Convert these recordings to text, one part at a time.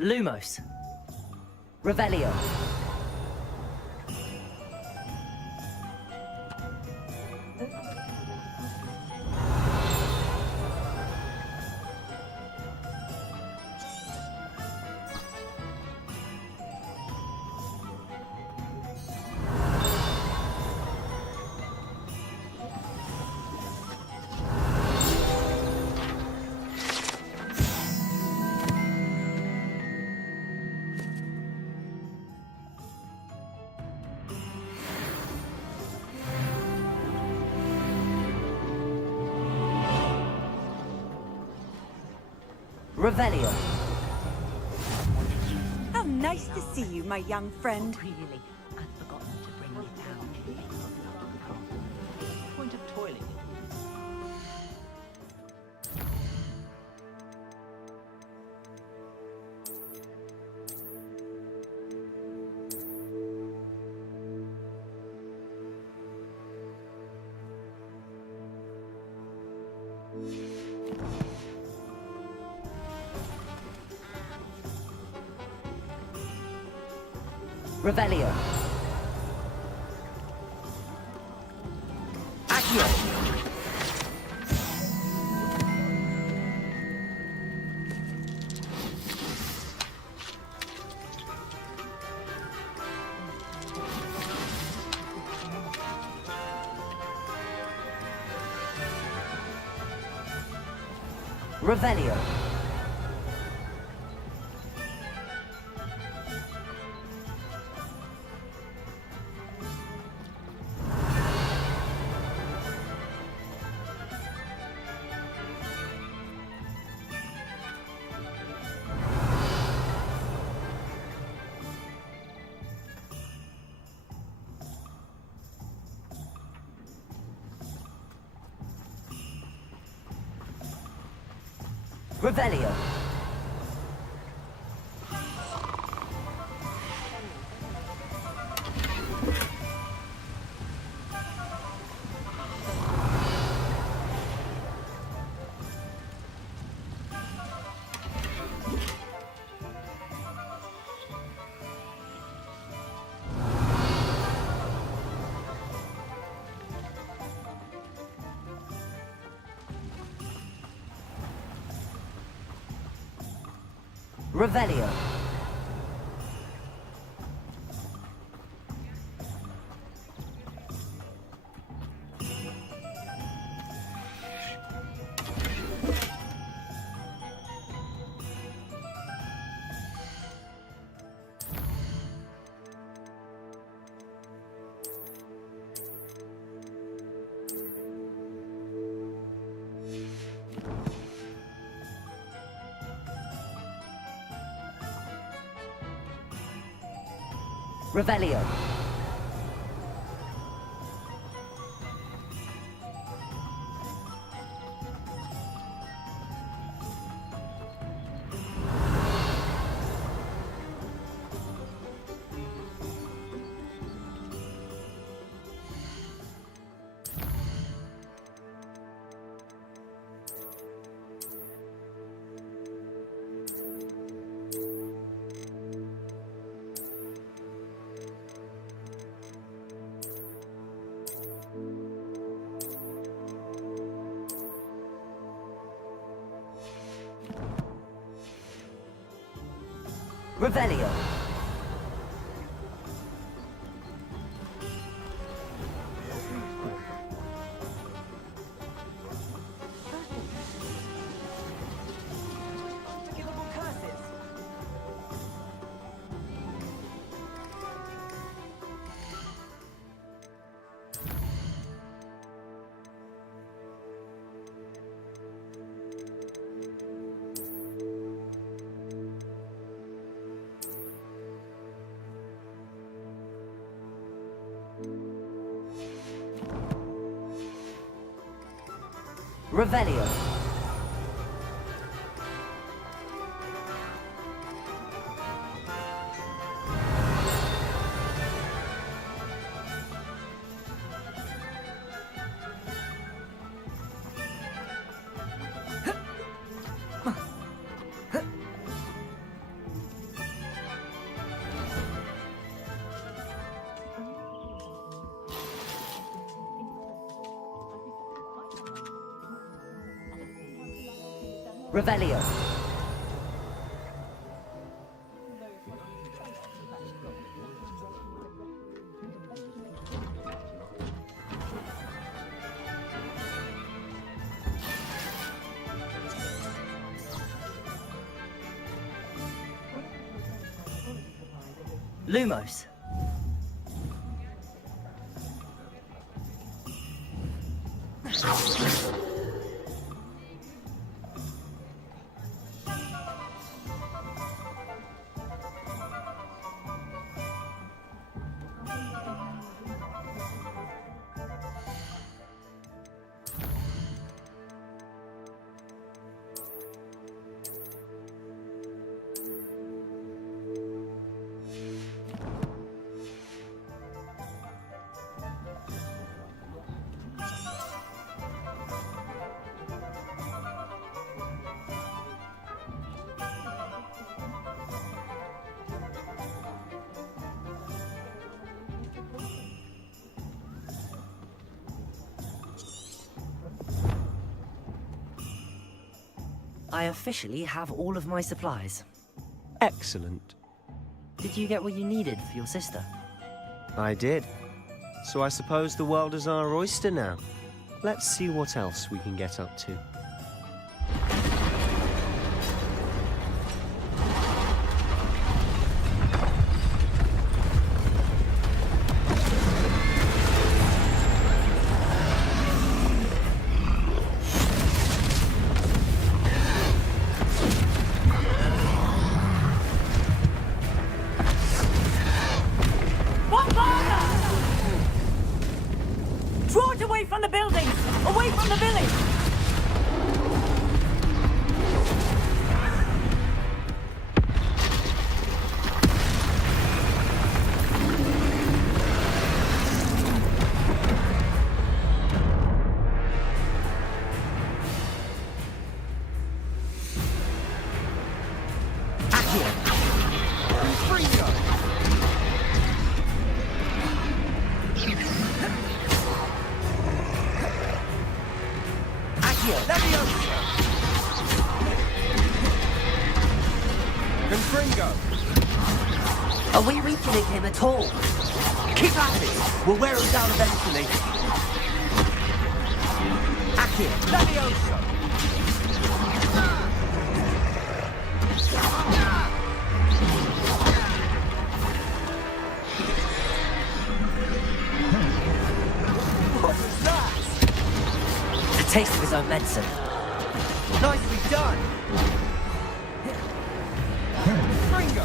Lumos. Revelio. Revelio. How nice to see you, my young friend. Really, I'd forgotten to bring you down. Point of toilet. Revelio. Accio. Revelio. Revelio. Revelio. Revelio. Revelio. Unforgivable curses. Revelio. Revelio. Lumos. I officially have all of my supplies. Excellent. Did you get what you needed for your sister? I did. So I suppose the world is our oyster now. Let's see what else we can get up to. Draw it away from the buildings! Away from the village! Are we weakening him at all? Keep at it! We'll wear him down eventually. Accio! Levioso! What was that? The taste of his own medicine. Nicely done! Fringo!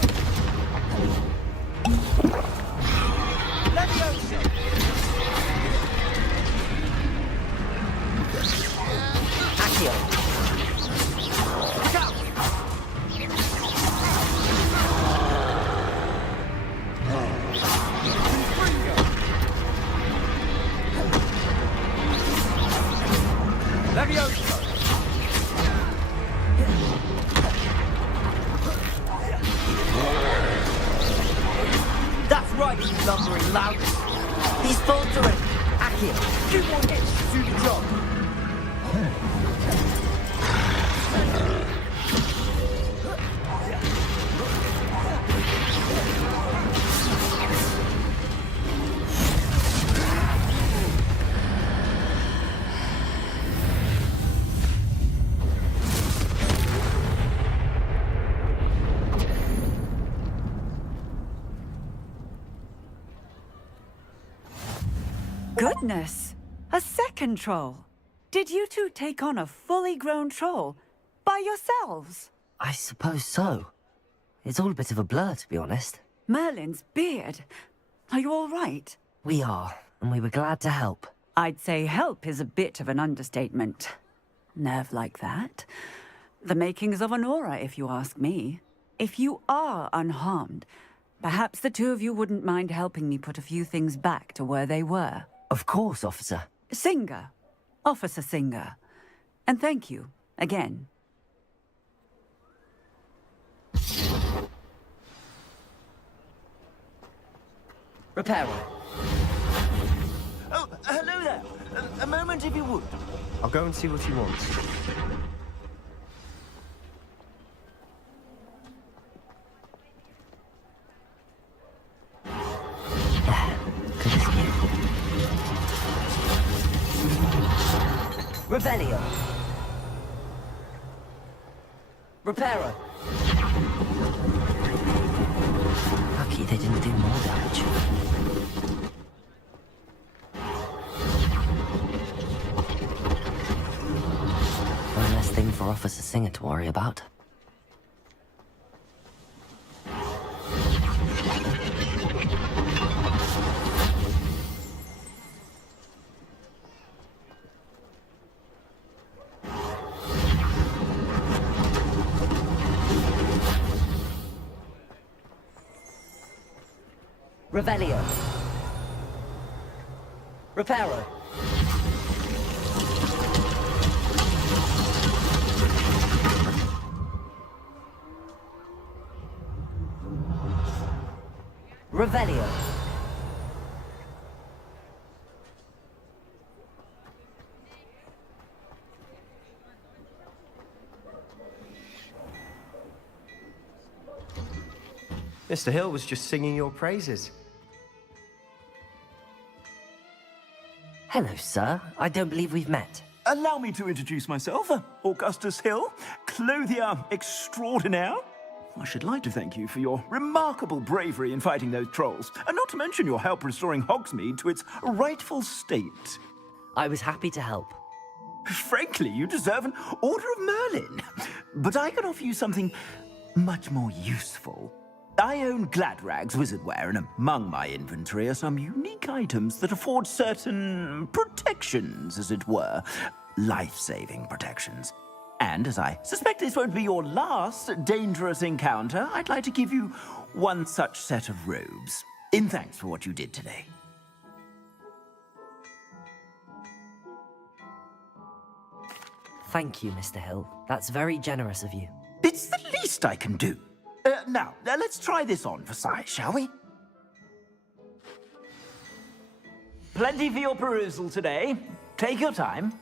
Levioso! Accio. Look out! Fringo! Levioso! That's right, you lumbering lout! He's faltering. Accio. Few more hits to do the job! Goodness! A second troll! Did you two take on a fully grown troll? By yourselves? I suppose so. It's all a bit of a blur, to be honest. Merlin's beard. Are you all right? We are, and we were glad to help. I'd say help is a bit of an understatement. Nerve like that. The makings of an aura, if you ask me. If you are unharmed, perhaps the two of you wouldn't mind helping me put a few things back to where they were. Of course, officer. Singer. Officer Singer. And thank you, again. Reparo. Oh, hello there! A moment if you would. I'll go and see what he wants. Revelio. Reparo. Lucky they didn't do more damage. One less thing for Officer Singer to worry about. Revelio. Reparo. Revelio. Mr. Hill was just singing your praises. Hello, sir. I don't believe we've met. Allow me to introduce myself, Augustus Hill, clothier extraordinaire. I should like to thank you for your remarkable bravery in fighting those trolls, and not to mention your help restoring Hogsmeade to its rightful state. I was happy to help. Frankly, you deserve an Order of Merlin. But I can offer you something much more useful. I own Gladrag's wizardware, and among my inventory are some unique items that afford certain protections, as it were. Life-saving protections. And as I suspect this won't be your last dangerous encounter, I'd like to give you one such set of robes, in thanks for what you did today. Thank you, Mr. Hill. That's very generous of you. It's the least I can do. Now, let's try this on for size, shall we? Plenty for your perusal today. Take your time.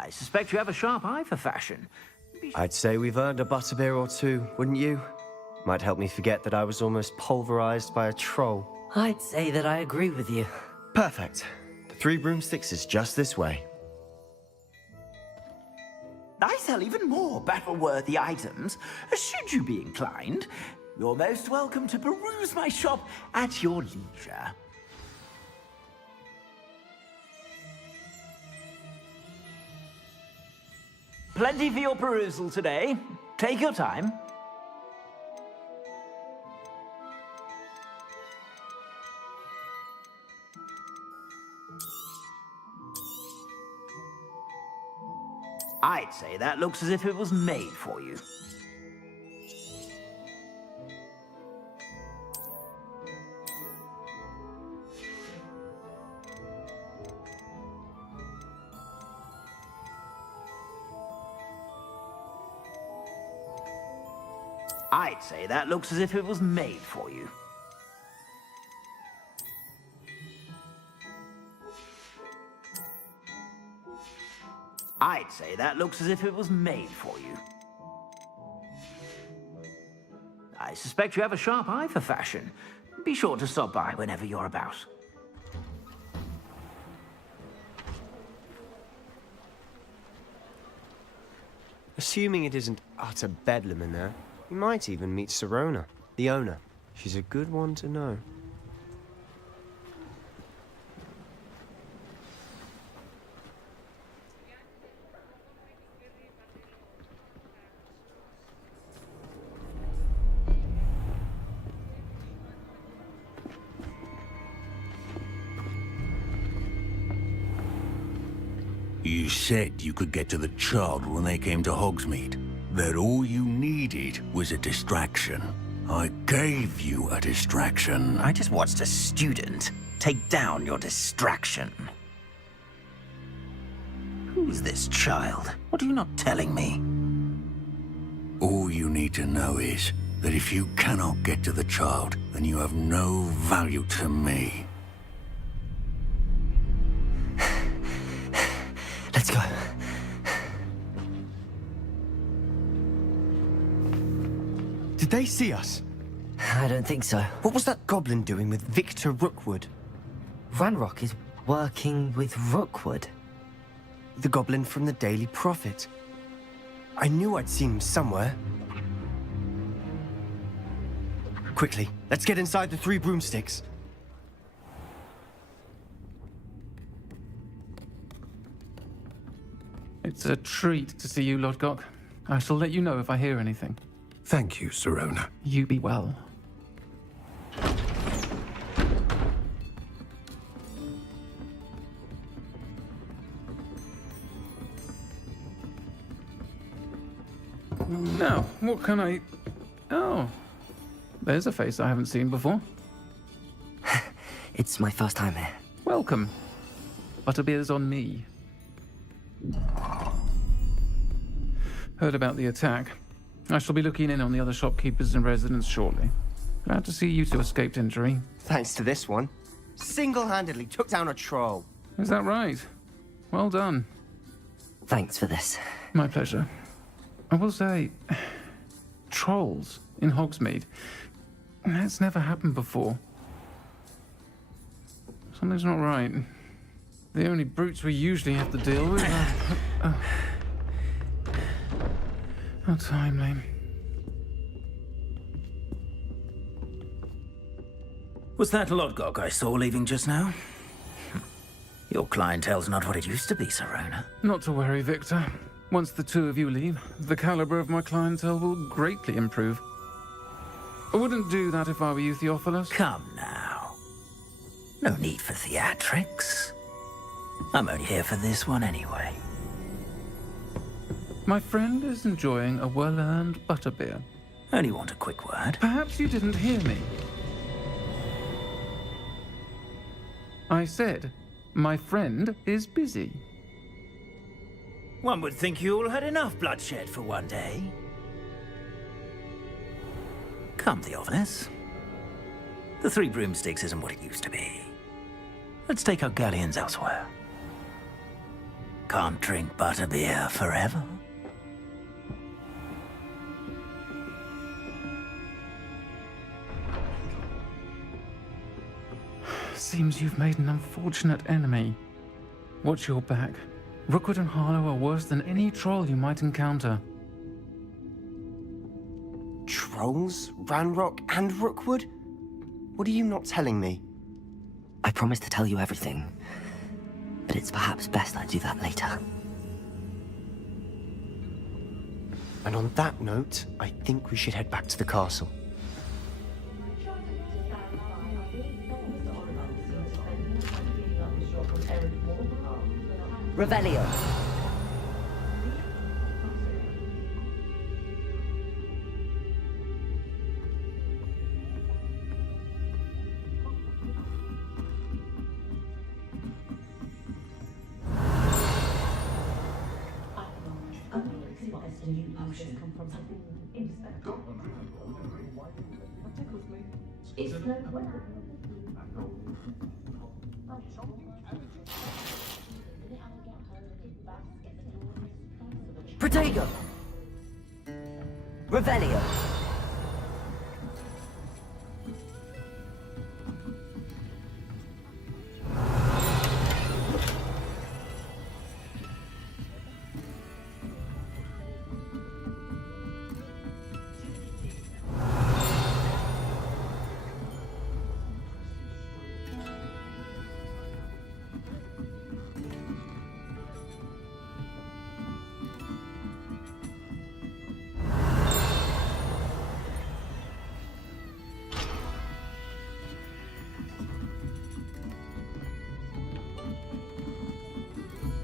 I suspect you have a sharp eye for fashion. I'd say we've earned a butterbeer or two, wouldn't you? Might help me forget that I was almost pulverized by a troll. I'd say that I agree with you. Perfect. The 3 broomsticks is just this way. I sell even more battle-worthy items. Should you be inclined, you're most welcome to peruse my shop at your leisure. Plenty for your perusal today. Take your time. I'd say that looks as if it was made for you. I'd say that looks as if it was made for you. I'd say that looks as if it was made for you. I suspect you have a sharp eye for fashion. Be sure to stop by whenever you're about. Assuming it isn't utter bedlam in there, you might even meet Sirona, the owner. She's a good one to know. You said you could get to the child when they came to Hogsmeade. That all you needed was a distraction. I gave you a distraction. I just watched a student take down your distraction. Who's this child? What are you not telling me? All you need to know is that if you cannot get to the child, then you have no value to me. Let's go. Did they see us? I don't think so. What was that goblin doing with Victor Rookwood? Ranrock is working with Rookwood. The goblin from the Daily Prophet. I knew I'd seen him somewhere. Quickly, let's get inside the Three Broomsticks. It's a treat to see you, Lodgok. I shall let you know if I hear anything. Thank you, Sirona. You be well. Now, what can I... Oh, there's a face I haven't seen before. It's my first time here. Welcome. Butterbeer's on me. Heard about the attack. I shall be looking in on the other shopkeepers and residents shortly. Glad to see you two escaped injury. Thanks to this one. Single-handedly took down a troll. Is that right? Well done. Thanks for this. My pleasure. I will say, trolls in Hogsmeade. That's never happened before. Something's not right. The only brutes we usually have to deal with are... How timely. Was that Lodgok I saw leaving just now? Your clientele's not what it used to be, Sirona. Not to worry, Victor. Once the two of you leave, the caliber of my clientele will greatly improve. I wouldn't do that if I were you, Theophilus. Come now. No need for theatrics. I'm only here for this one anyway. My friend is enjoying a well-earned butterbeer. Only want a quick word. Perhaps you didn't hear me. I said, my friend is busy. One would think you all had enough bloodshed for one day. Come, Theophilus. The Three Broomsticks isn't what it used to be. Let's take our galleons elsewhere. Can't drink butterbeer forever. Seems you've made an unfortunate enemy. Watch your back. Rookwood and Harlow are worse than any troll you might encounter. Trolls? Ranrock and Rookwood? What are you not telling me? I promised to tell you everything, but it's perhaps best I do that later. And on that note, I think we should head back to the castle. Revelio. Protego. Revelio.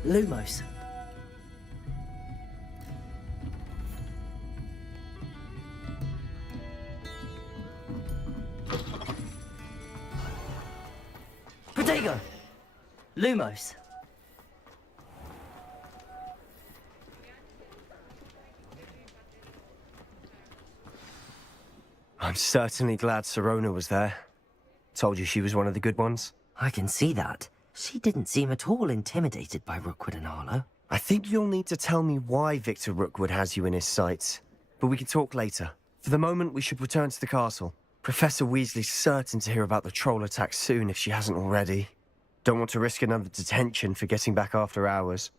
Lumos. Protego. Lumos. I'm certainly glad Sirona was there. Told you she was one of the good ones. I can see that. She didn't seem at all intimidated by Rookwood and Harlow. I think you'll need to tell me why Victor Rookwood has you in his sights. But we can talk later. For the moment, we should return to the castle. Professor Weasley's certain to hear about the troll attack soon if she hasn't already. Don't want to risk another detention for getting back after hours.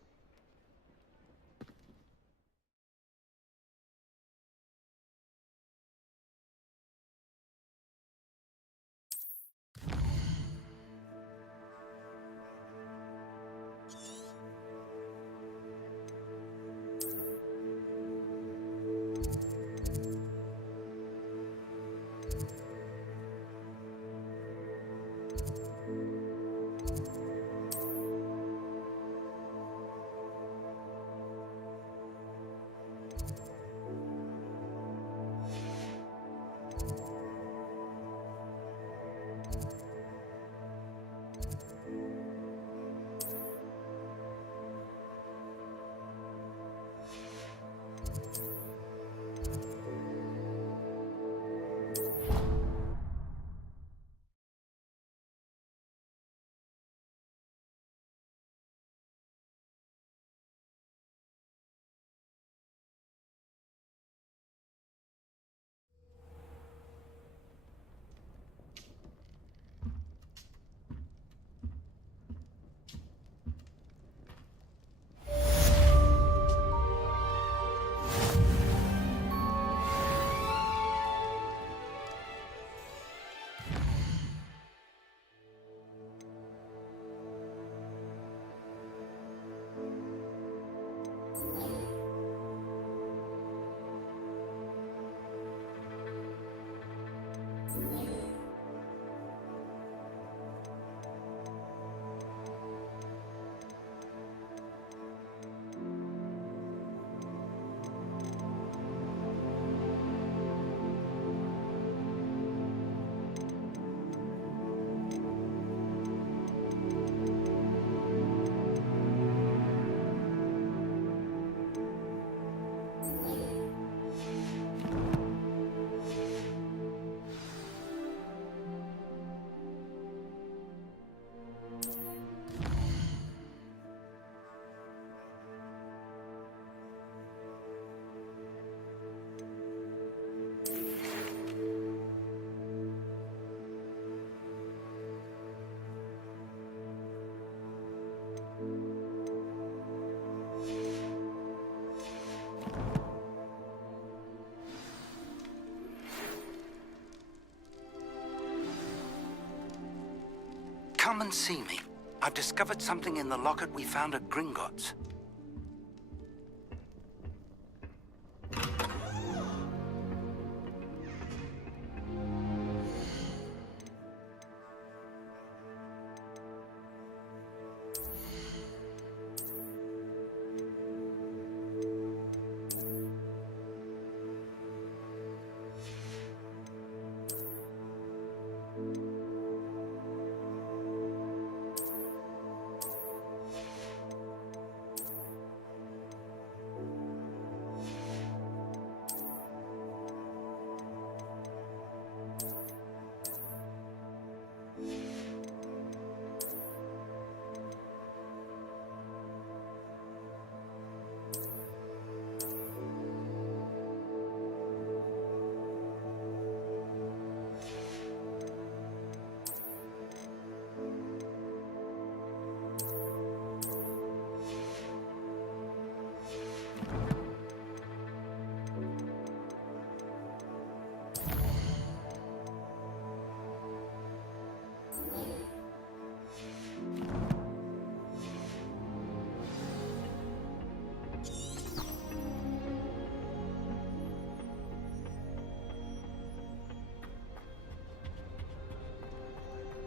Come and see me. I've discovered something in the locket we found at Gringotts.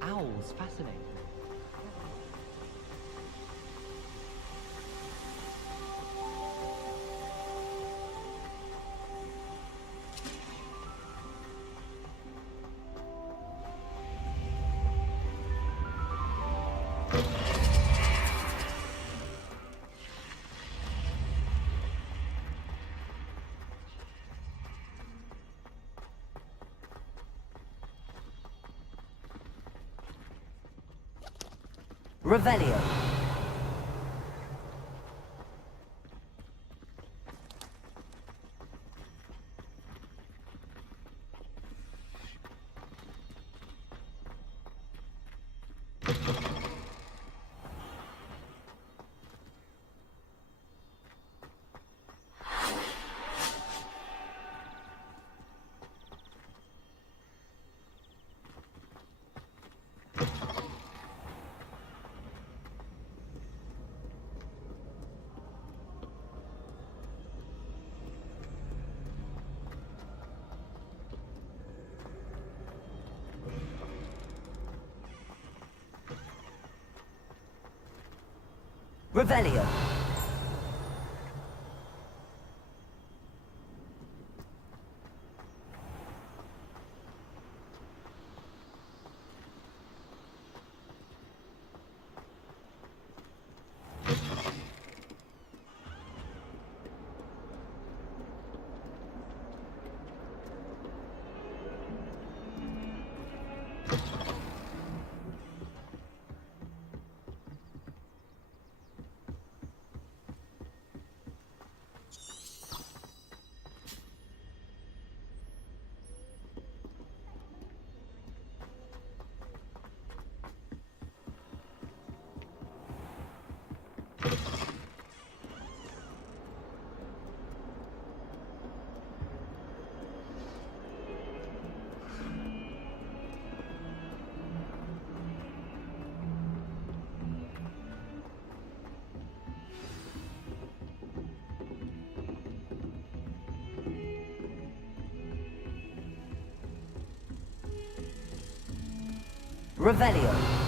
Owls, fascinating. Revelio. Revelio. Revelio.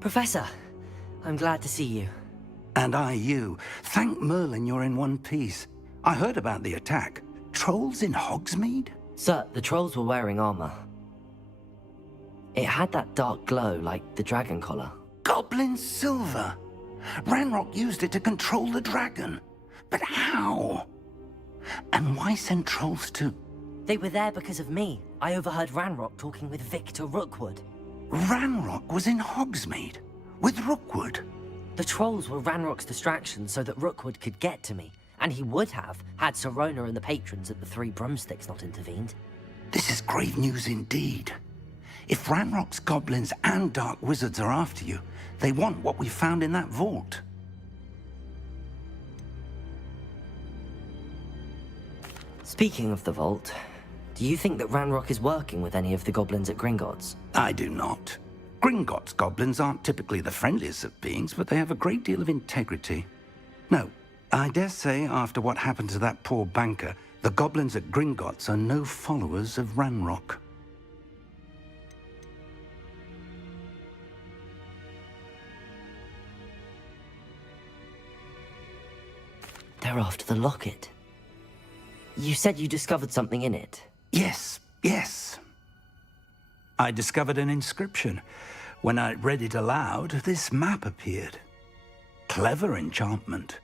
Professor, I'm glad to see you. And I you. Thank Merlin you're in one piece. I heard about the attack. Trolls in Hogsmeade? Sir, the trolls were wearing armor. It had that dark glow like the dragon collar. Goblin silver. Ranrock used it to control the dragon. But how? And why send trolls to... They were there because of me. I overheard Ranrock talking with Victor Rookwood. Ranrock was in Hogsmeade with Rookwood. The trolls were Ranrock's distraction so that Rookwood could get to me. And he would have, had Sirona and the patrons at the Three Broomsticks not intervened. This is grave news indeed. If Ranrock's goblins and dark wizards are after you, they want what we found in that vault. Speaking of the vault, do you think that Ranrock is working with any of the goblins at Gringotts? I do not. Gringotts goblins aren't typically the friendliest of beings, but they have a great deal of integrity. No, I dare say after what happened to that poor banker, the goblins at Gringotts are no followers of Ranrock. They're after the locket. You said you discovered something in it. Yes, yes. I discovered an inscription. When I read it aloud, this map appeared. Clever enchantment.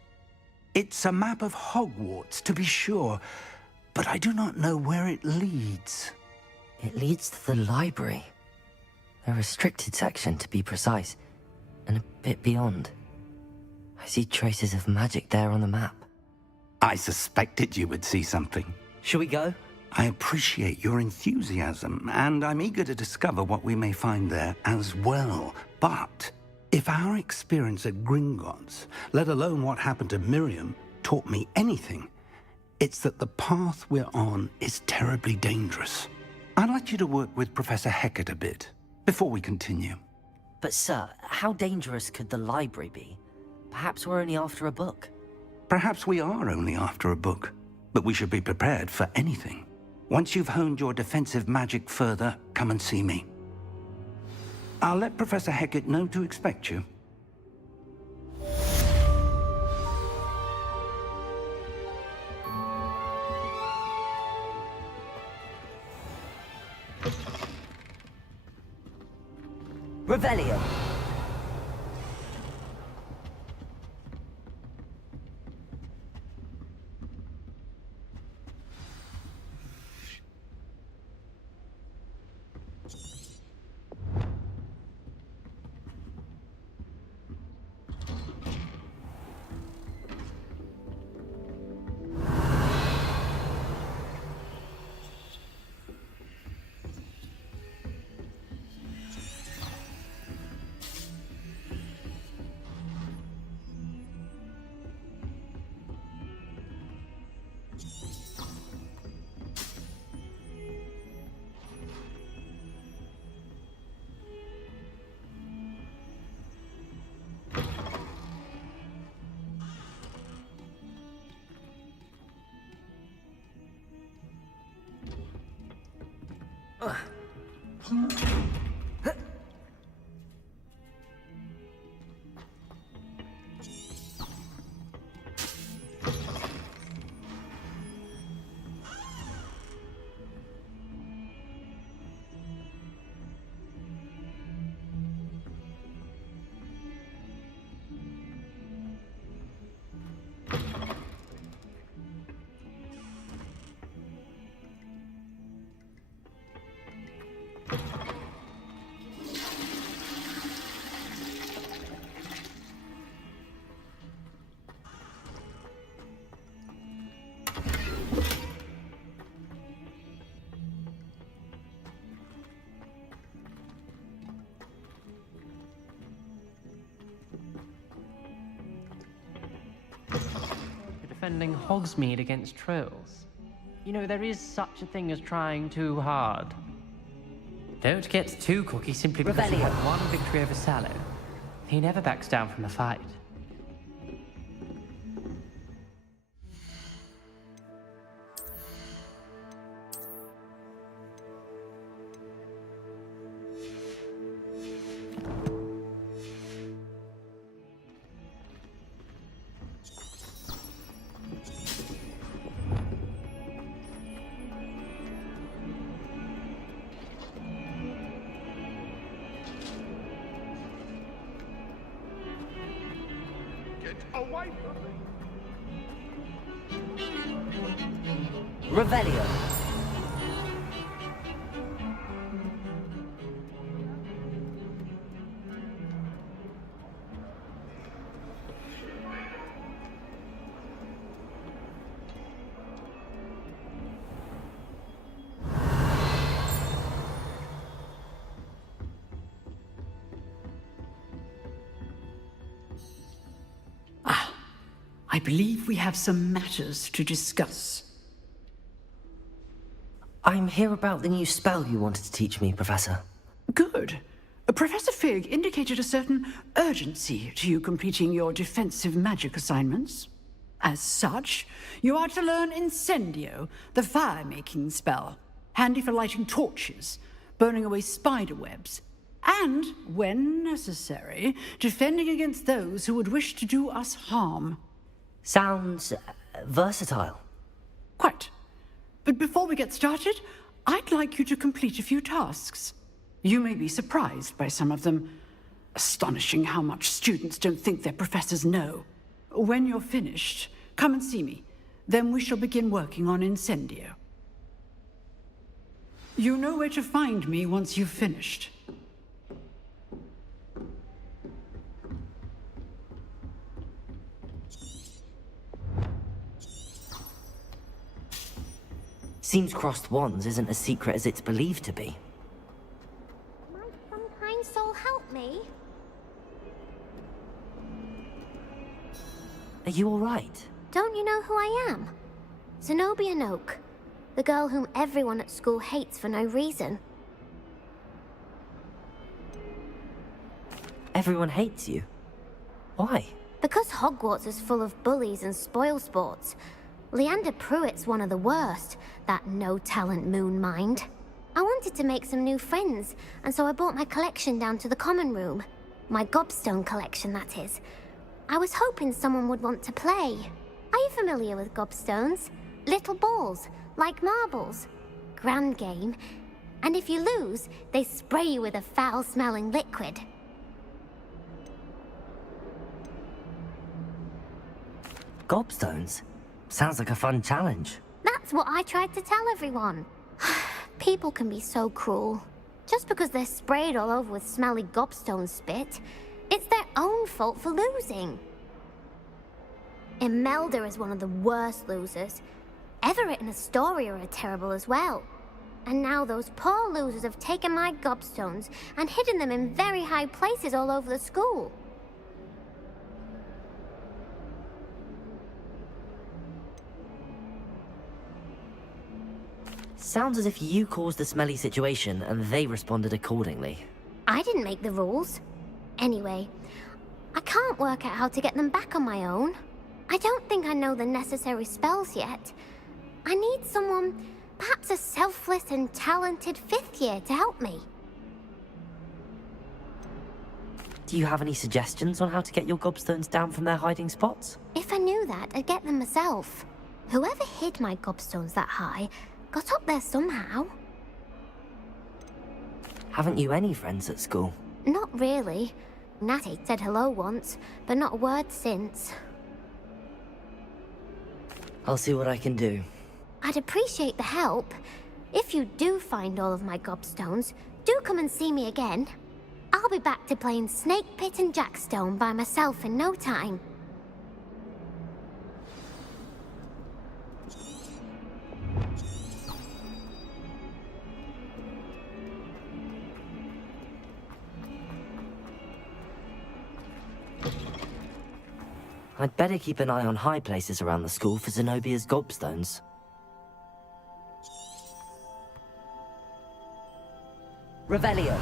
It's a map of Hogwarts, to be sure, but I do not know where it leads. It leads to the library. A restricted section, to be precise, and a bit beyond. I see traces of magic there on the map. I suspected you would see something. Shall we go? I appreciate your enthusiasm, and I'm eager to discover what we may find there as well. But if our experience at Gringotts, let alone what happened to Miriam, taught me anything, it's that the path we're on is terribly dangerous. I'd like you to work with Professor Hecat a bit before we continue. But sir, how dangerous could the library be? Perhaps we're only after a book. Perhaps we are only after a book, but we should be prepared for anything. Once you've honed your defensive magic further, come and see me. I'll let Professor Hecat know to expect you. Revelio. Defending Hogsmeade against trolls. You know, there is such a thing as trying too hard. Don't get too cocky simply because you Revelio. had one victory over Sallow. He never backs down from a fight. Get away from me! Revelio. I believe we have some matters to discuss. I'm here about the new spell you wanted to teach me, Professor. Good. Professor Fig indicated a certain urgency to you completing your defensive magic assignments. As such, you are to learn Incendio, the fire-making spell, handy for lighting torches, burning away spider webs, and, when necessary, defending against those who would wish to do us harm. Sounds versatile. Quite. But before we get started, I'd like you to complete a few tasks. You may be surprised by some of them. Astonishing how much students don't think their professors know. When you're finished, come and see me. Then we shall begin working on Incendio. You know where to find me once you've finished. Seems crossed wands isn't as secret as it's believed to be. Might some kind soul help me? Are you alright? Don't you know who I am? Zenobia Noak, the girl whom everyone at school hates for no reason. Everyone hates you. Why? Because Hogwarts is full of bullies and spoilsports. Leander Pruitt's one of the worst, that no-talent moon mind. I wanted to make some new friends, and so I brought my collection down to the common room. My gobstone collection, that is. I was hoping someone would want to play. Are you familiar with gobstones? Little balls, like marbles. Grand game. And if you lose, they spray you with a foul-smelling liquid. Gobstones? Sounds like a fun challenge. That's what I tried to tell everyone. People can be so cruel. Just because they're sprayed all over with smelly gobstone spit, it's their own fault for losing. Imelda is one of the worst losers. Everett and Astoria are terrible as well. And now those poor losers have taken my gobstones and hidden them in very high places all over the school. Sounds as if you caused the smelly situation and they responded accordingly. I didn't make the rules. Anyway, I can't work out how to get them back on my own. I don't think I know the necessary spells yet. I need someone, perhaps a selfless and talented fifth year to help me. Do you have any suggestions on how to get your gobstones down from their hiding spots? If I knew that, I'd get them myself. Whoever hid my gobstones that high got up there somehow. Haven't you any friends at school? Not really. Natty said hello once, but not a word since. I'll see what I can do. I'd appreciate the help. If you do find all of my gobstones, do come and see me again. I'll be back to playing Snake Pit and Jackstone by myself in no time. I'd better keep an eye on high places around the school for Zenobia's gobstones. Revelio.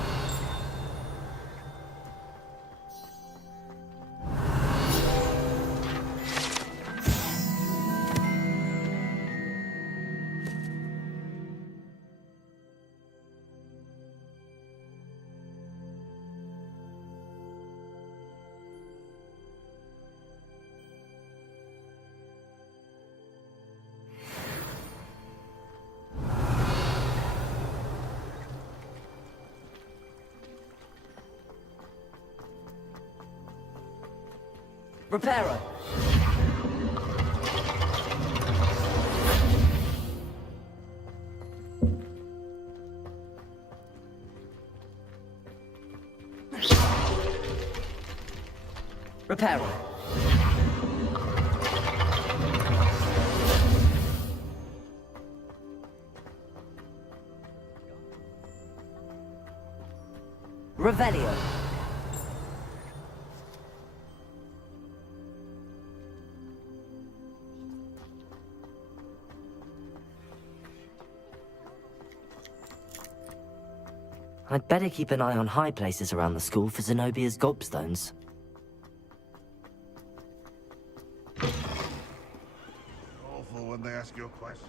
Reparo. Reparo. Revelio. I'd better keep an eye on high places around the school for Zenobia's gobstones. Awful when they ask you a question.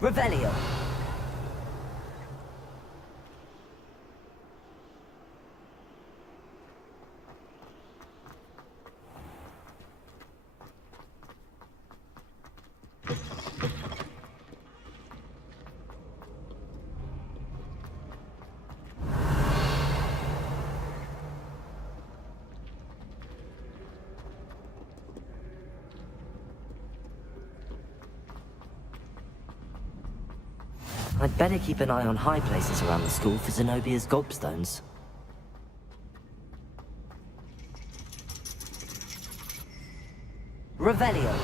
Revelio. I'd better keep an eye on high places around the school for Zenobia's gobstones. Revelio.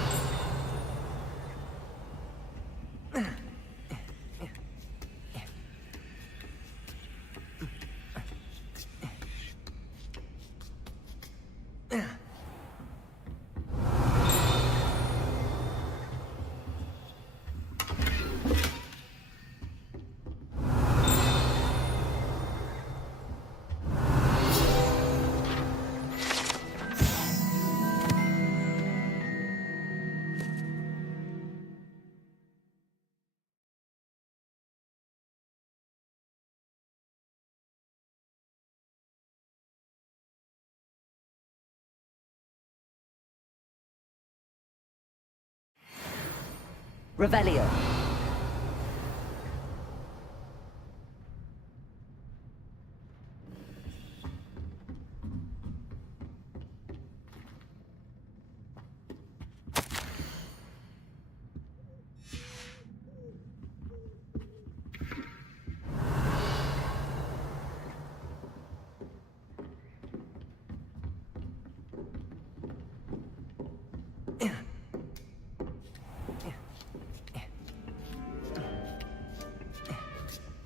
Revelio.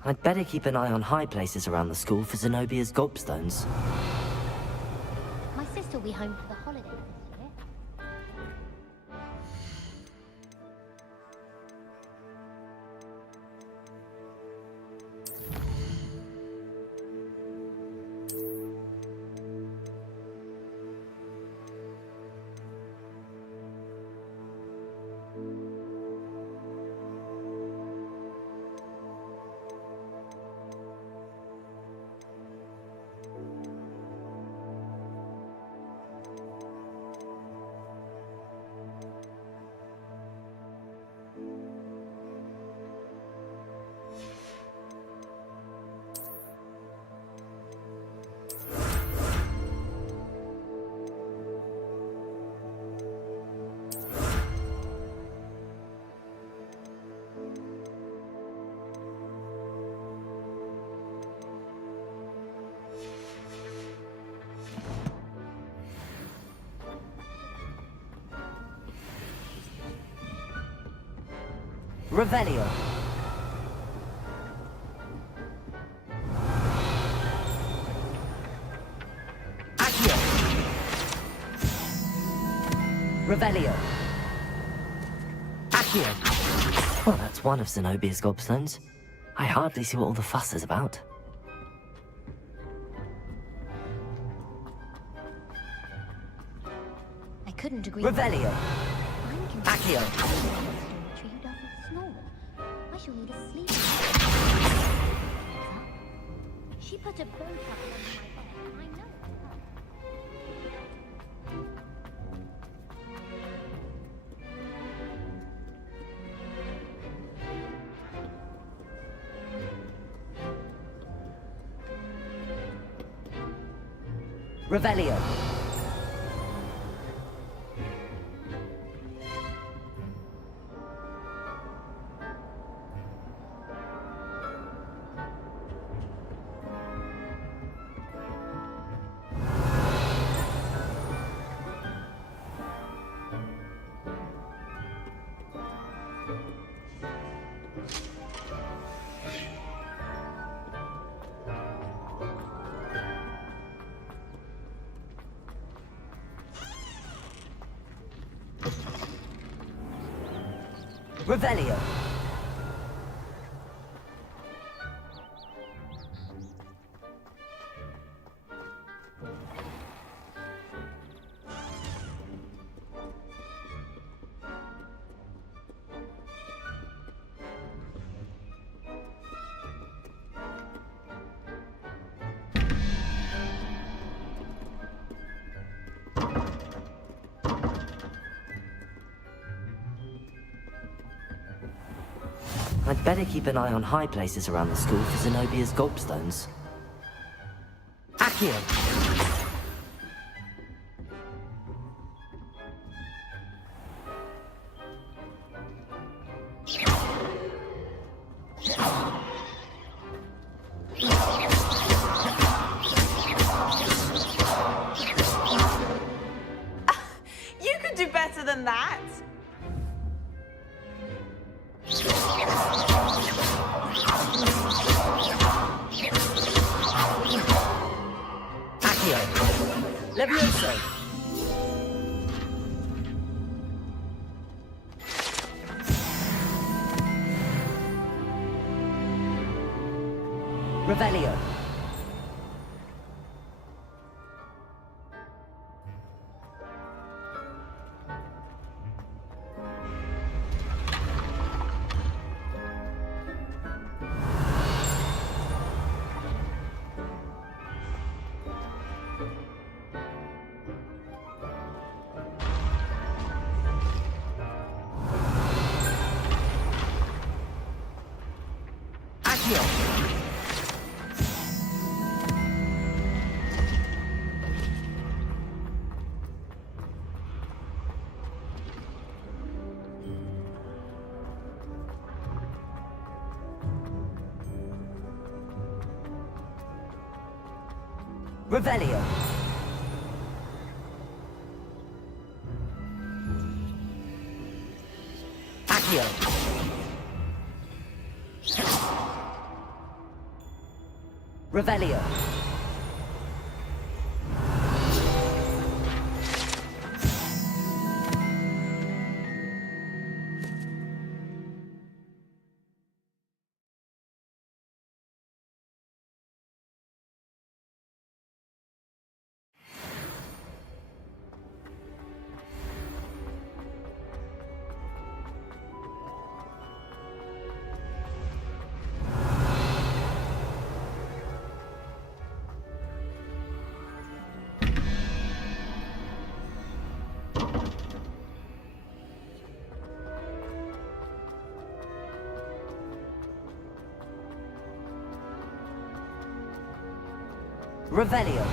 I'd better keep an eye on high places around the school for Zenobia's gobstones. My sister will be home for the holidays this year. Revelio. Accio. Revelio. Accio. Well, that's one of Zenobia's gobstones. I hardly see what all the fuss is about. I couldn't agree Revelio. more. I'm convinced Accio. tree who doesn't snore. I shall need a sleep. She put a bow tie under my bed. I know. Revelio. Revelio. I'd better keep an eye on high places around the school for Zenobia's gobstones. Accio! You could do better than that. Levioso! Revelio. Revelio. Accio. Revelio. Revelio.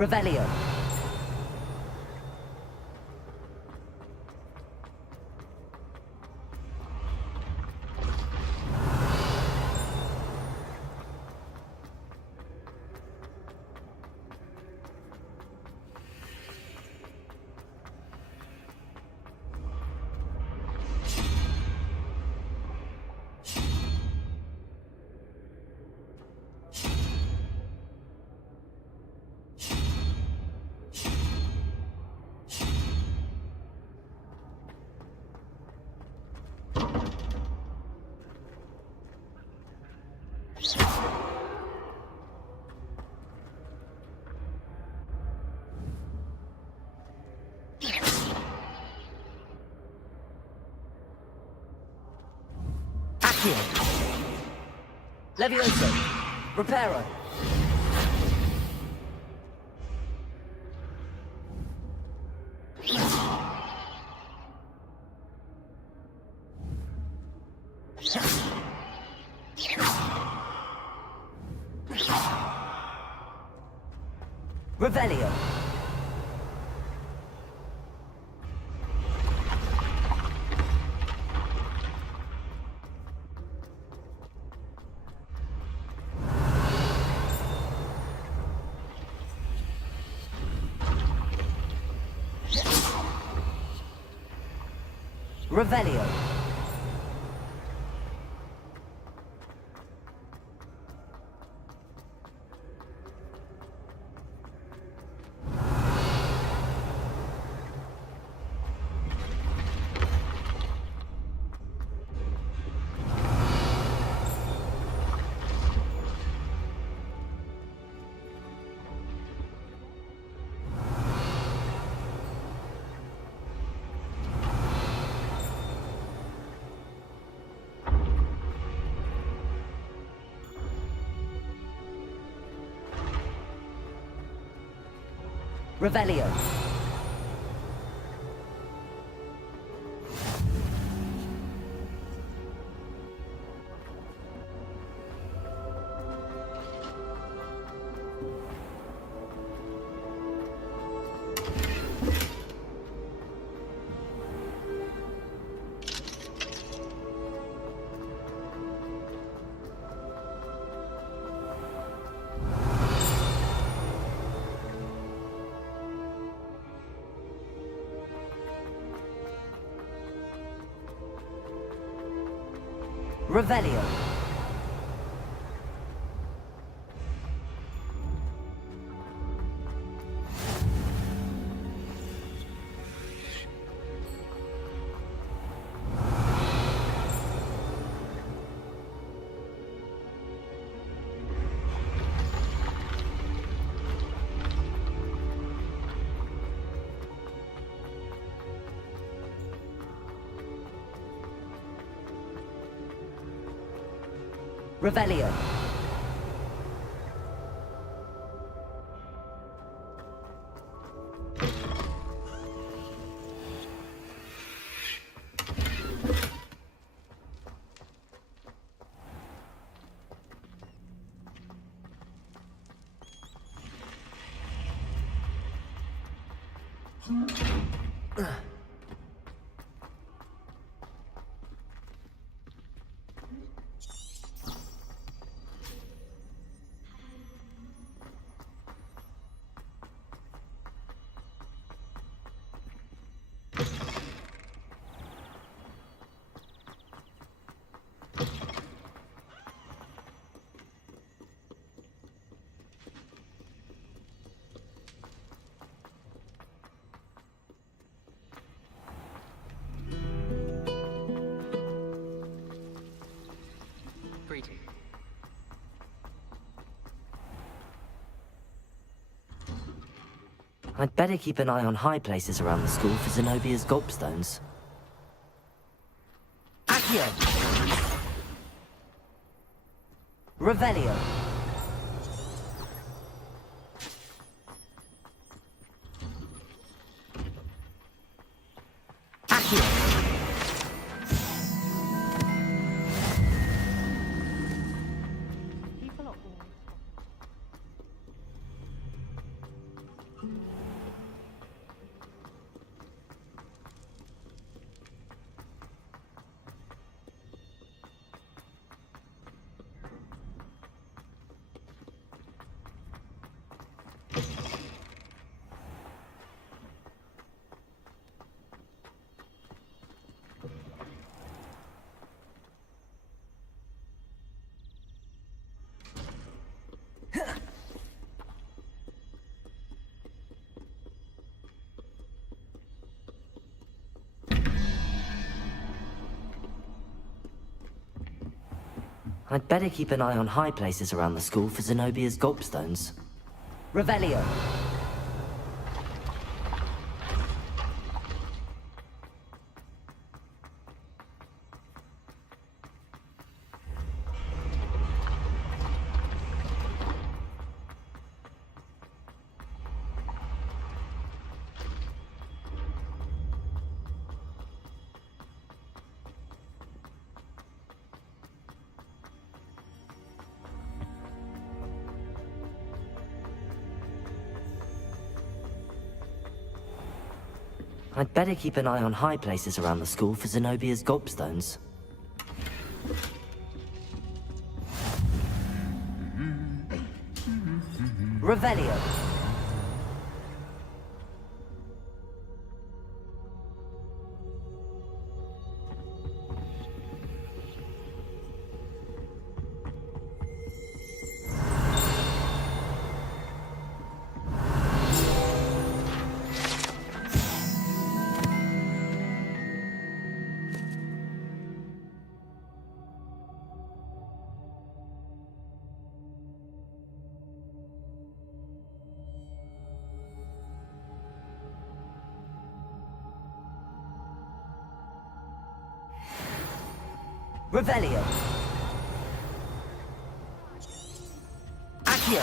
Revelio. Accio. Levioso. Reparo. Revelio. Revelio. Revelio. Revelio. Revelio. Greeting. I'd better keep an eye on high places around the school for Zenobia's gobstones. Accio. Revelio. Accio. I'd better keep an eye on high places around the school for Zenobia's gobstones. Revelio. I'd better keep an eye on high places around the school for Zenobia's gobstones. Revelio. Revelio. Accio.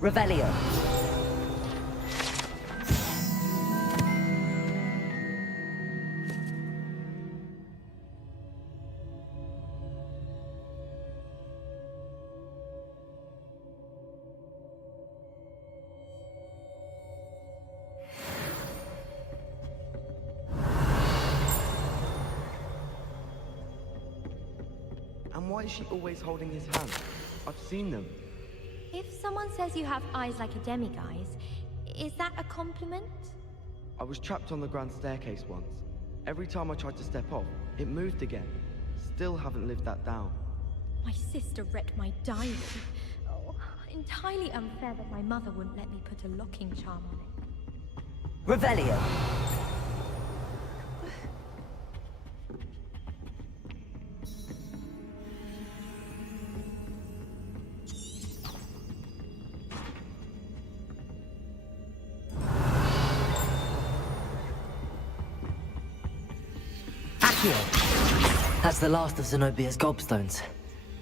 Revelio. And why is she always holding his hand? I've seen them. If someone says you have eyes like a demiguise, is that a compliment? I was trapped on the grand staircase once. Every time I tried to step off, it moved again. Still haven't lived that down. My sister wrecked my diary. Oh, entirely unfair that my mother wouldn't let me put a locking charm on it. Revelio. That's the last of Zenobia's gobstones.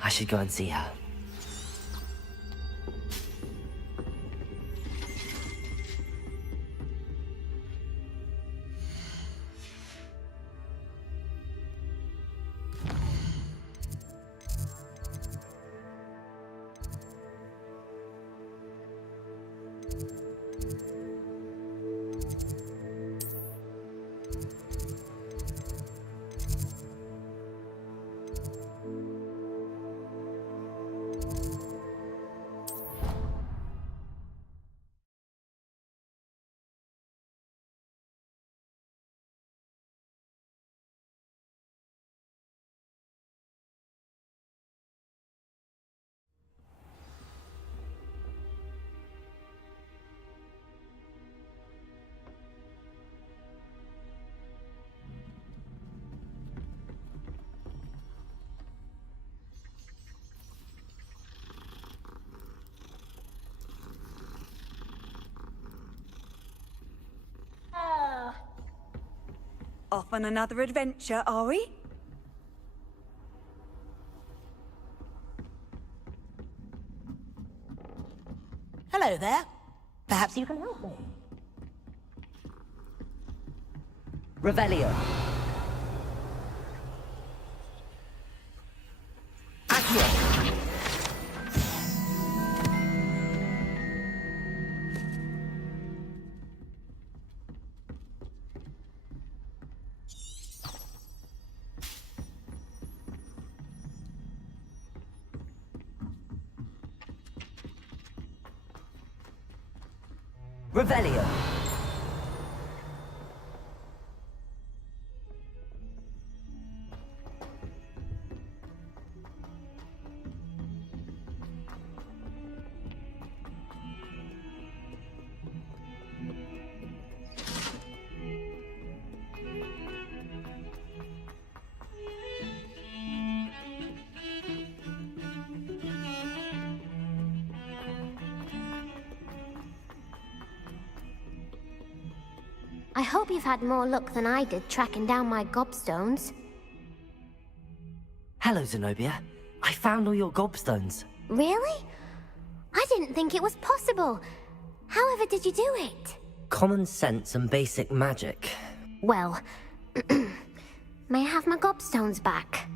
I should go and see her. Off on another adventure, are we? Hello there. Perhaps you can help me. Revelio. Accio. Revelio. I hope you've had more luck than I did tracking down my gobstones. Hello, Zenobia. I found all your gobstones. Really? I didn't think it was possible. However did you do it? Common sense and basic magic. Well, may I have my gobstones back?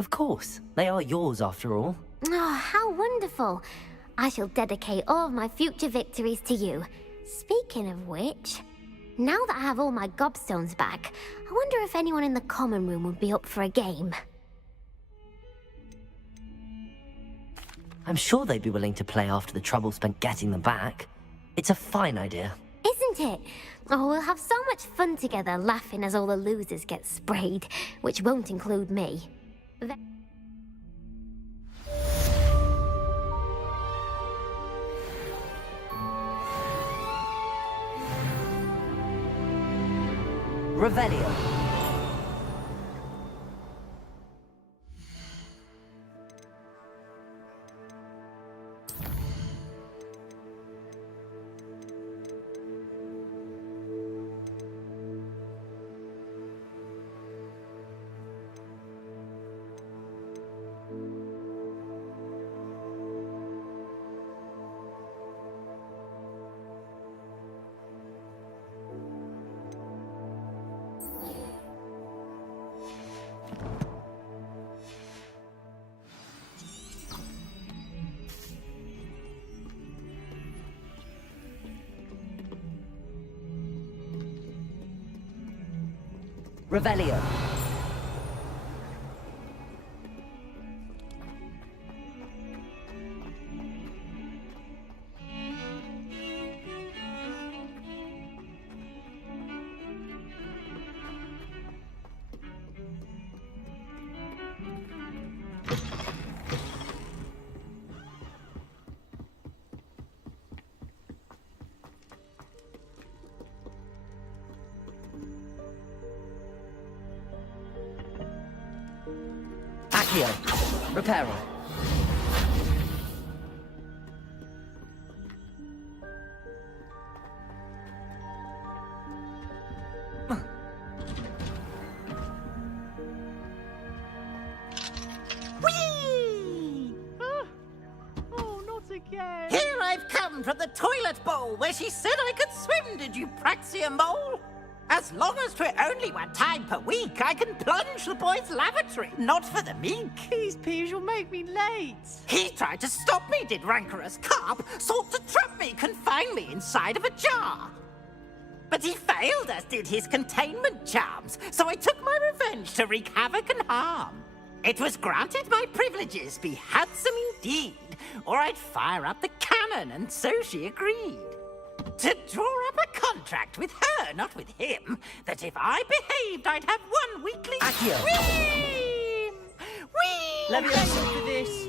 Of course. They are yours, after all. Oh, how wonderful. I shall dedicate all of my future victories to you. Speaking of which, now that I have all my gobstones back, I wonder if anyone in the common room would be up for a game. I'm sure they'd be willing to play after the trouble spent getting them back. It's a fine idea. Isn't it? Oh, we'll have so much fun together laughing as all the losers get sprayed, which won't include me. Revelio. Revelio. Accio. Reparo. Whee! Oh, not again. Here I've come from the toilet bowl where she said I could swim, did you praxia mole? As long as 'twere only one time per week, I can plunge the boy's lavatory, not for the meek. These peas will make me late. He tried to stop me, did rancorous carp, sought to trap me, confine me inside of a jar. But he failed, as did his containment charms, so I took my revenge to wreak havoc and harm. It was granted my privileges be handsome indeed, or I'd fire up the cannon, and so she agreed. To draw up a contract with her, not with him, that if I behaved, I'd have one weekly... Accio. Whee! Whee! Leviosa for this.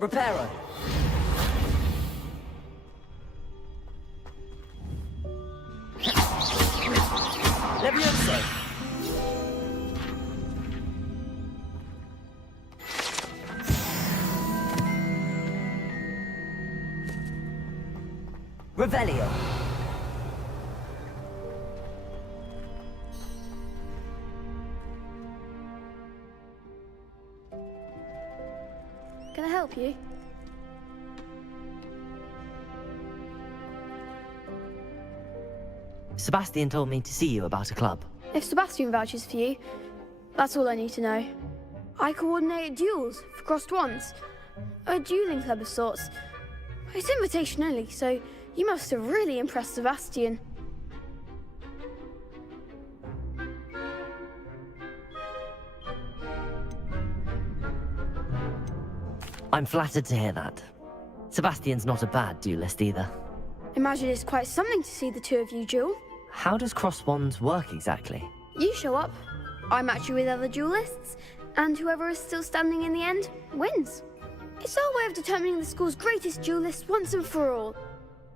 Reparo. Leviosa. Revelio. Can I help you? Sebastian told me to see you about a club. If Sebastian vouches for you, that's all I need to know. I coordinate duels for crossed wands. A dueling club of sorts. It's invitation only, so you must have really impressed Sebastian. I'm flattered to hear that. Sebastian's not a bad duelist either. Imagine it's quite something to see the two of you duel. How does cross wands work exactly? You show up, I match you with other duelists, and whoever is still standing in the end wins. It's our way of determining the school's greatest duelist once and for all.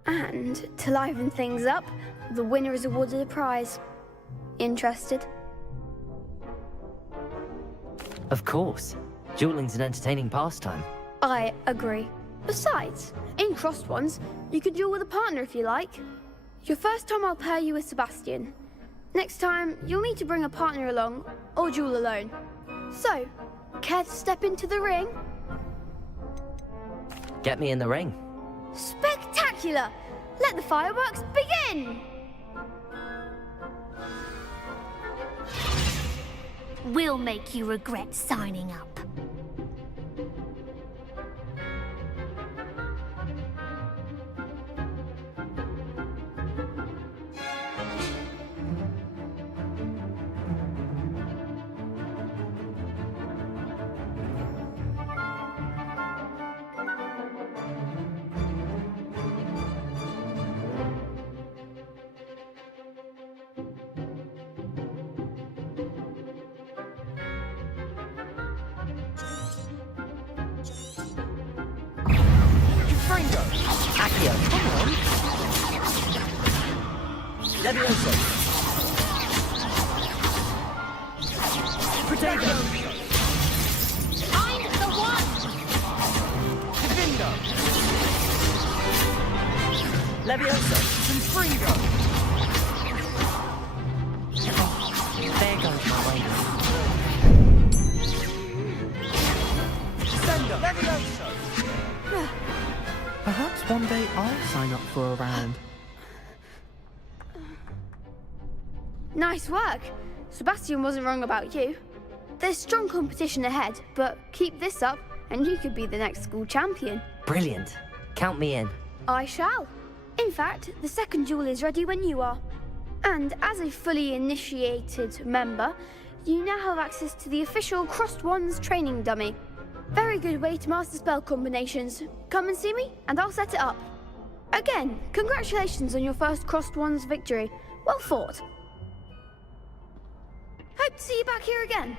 And to liven things up, the winner is awarded a prize. Interested? Of course. Dueling's an entertaining pastime. I agree. Besides, in crossed ones, you can duel with a partner if you like. Your first time I'll pair you with Sebastian. Next time, you'll need to bring a partner along, or duel alone. So, care to step into the ring? Get me in the ring. Spectacular! Let the fireworks begin! We'll make you regret signing up. Accio, come on. Levioso. Protego. I'm the one! Divindo. Levioso. Confringo. There goes my way. Sendo. Levioso. Perhaps one day I'll sign up for a round. Nice work. Sebastian wasn't wrong about you. There's strong competition ahead, but keep this up and you could be the next school champion. Brilliant. Count me in. I shall. In fact, the second duel is ready when you are. And as a fully initiated member, you now have access to the official Crossed Wands training dummy. Very good way to master spell combinations. Come and see me, and I'll set it up. Again, congratulations on your first Crossed Wands victory. Well fought. Hope to see you back here again.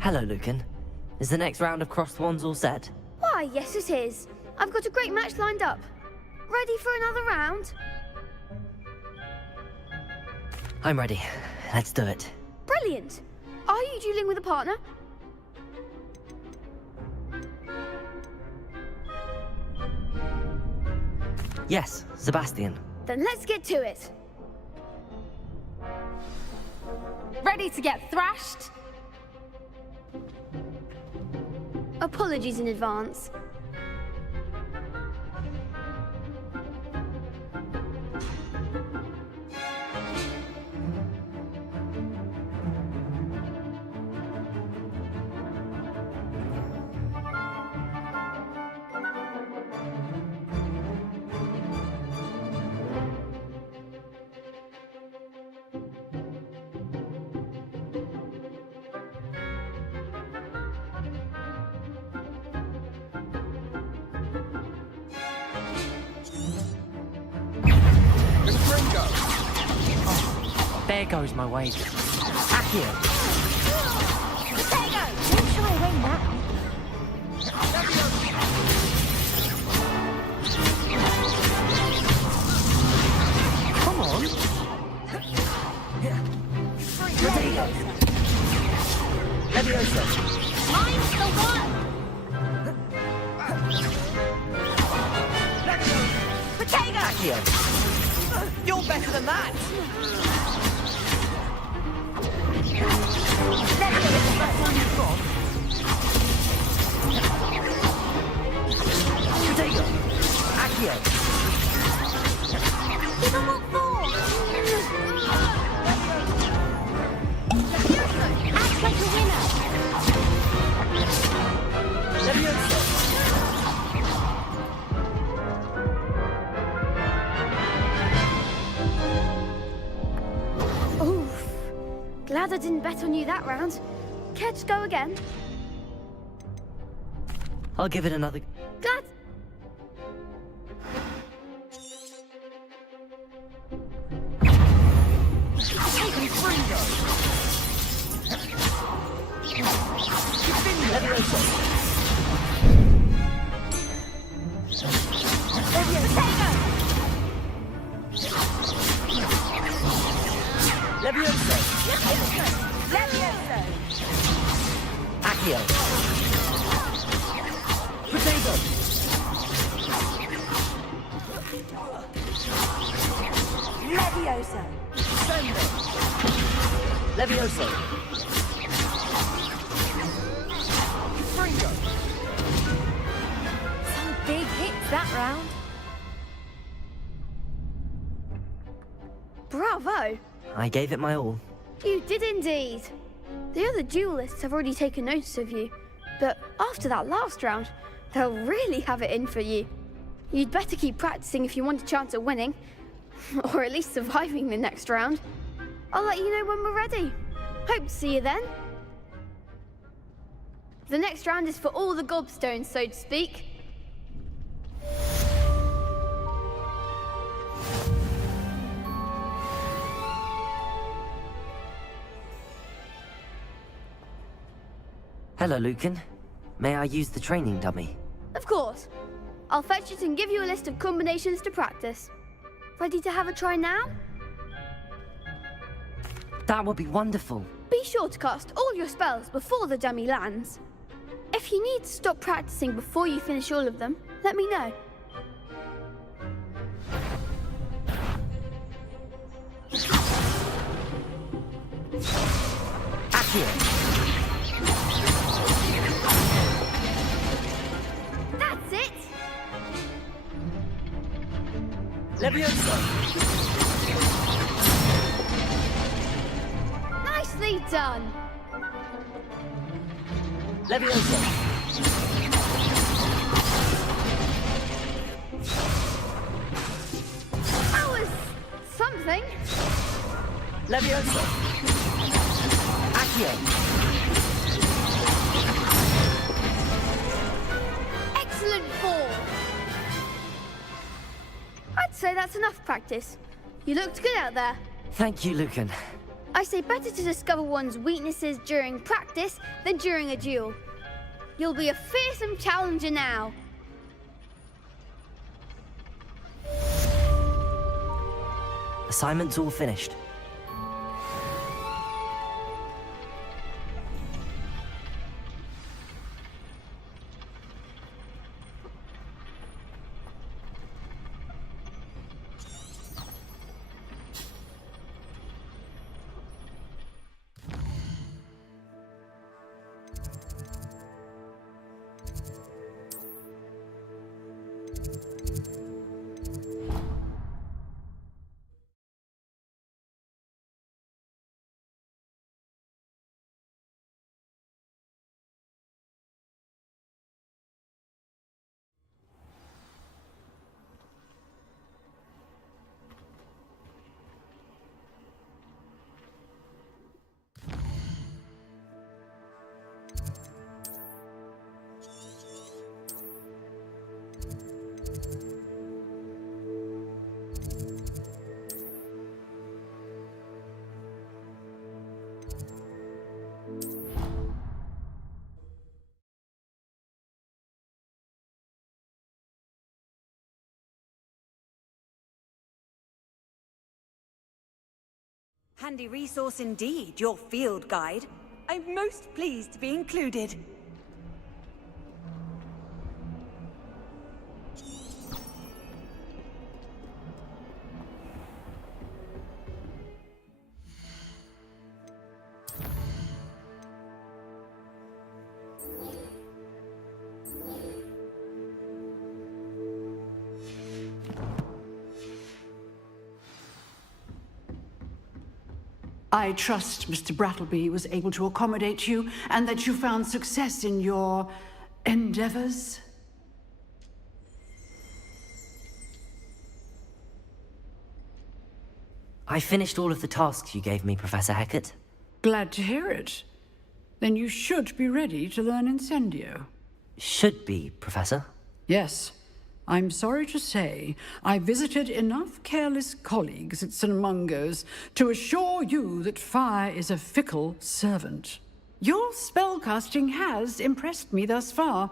Hello, Lucan. Is the next round of Crossed Wands all set? Why, yes it is. I've got a great match lined up. Ready for another round? I'm ready. Let's do it. Brilliant. Are you dueling with a partner? Yes, Sebastian. Then let's get to it. Ready to get thrashed? Apologies in advance. There goes my wager. Accio. Protego! Don't shy away now. Come on. Protego. Levioso. Mine's the one! Protego! Accio. You're better than that! Protego. Accio. didn't bet on you that round. Care to go again? I'll give it another... Glad... Levioso! Accio! Potato! Levioso! Sendo! Levioso! Fringo! Some big hits that round. Bravo! I gave it my all. You did indeed. The other duelists have already taken notice of you, but after that last round, they'll really have it in for you. You'd better keep practicing if you want a chance at winning, or at least surviving the next round. I'll let you know when we're ready. Hope to see you then. The next round is for all the gobstones, so to speak. Hello, Lucan. May I use the training dummy? Of course. I'll fetch it and give you a list of combinations to practice. Ready to have a try now? That would be wonderful. Be sure to cast all your spells before the dummy lands. If you need to stop practicing before you finish all of them, let me know. Accio! That's it! Levioso! Nicely done! Levioso! That was... something. Levioso! Accio! Excellent fall! I'd say that's enough practice. You looked good out there. Thank you, Lucan. I say better to discover one's weaknesses during practice than during a duel. You'll be a fearsome challenger now. Assignment's all finished. Handy resource indeed, your field guide. I'm most pleased to be included. I trust Mr. Brattleby was able to accommodate you and that you found success in your endeavors. I finished all of the tasks you gave me, Professor Hecat. Glad to hear it. Then you should be ready to learn Incendio. Should be, Professor. Yes. I'm sorry to say, I visited enough careless colleagues at St. Mungo's to assure you that fire is a fickle servant. Your spellcasting has impressed me thus far,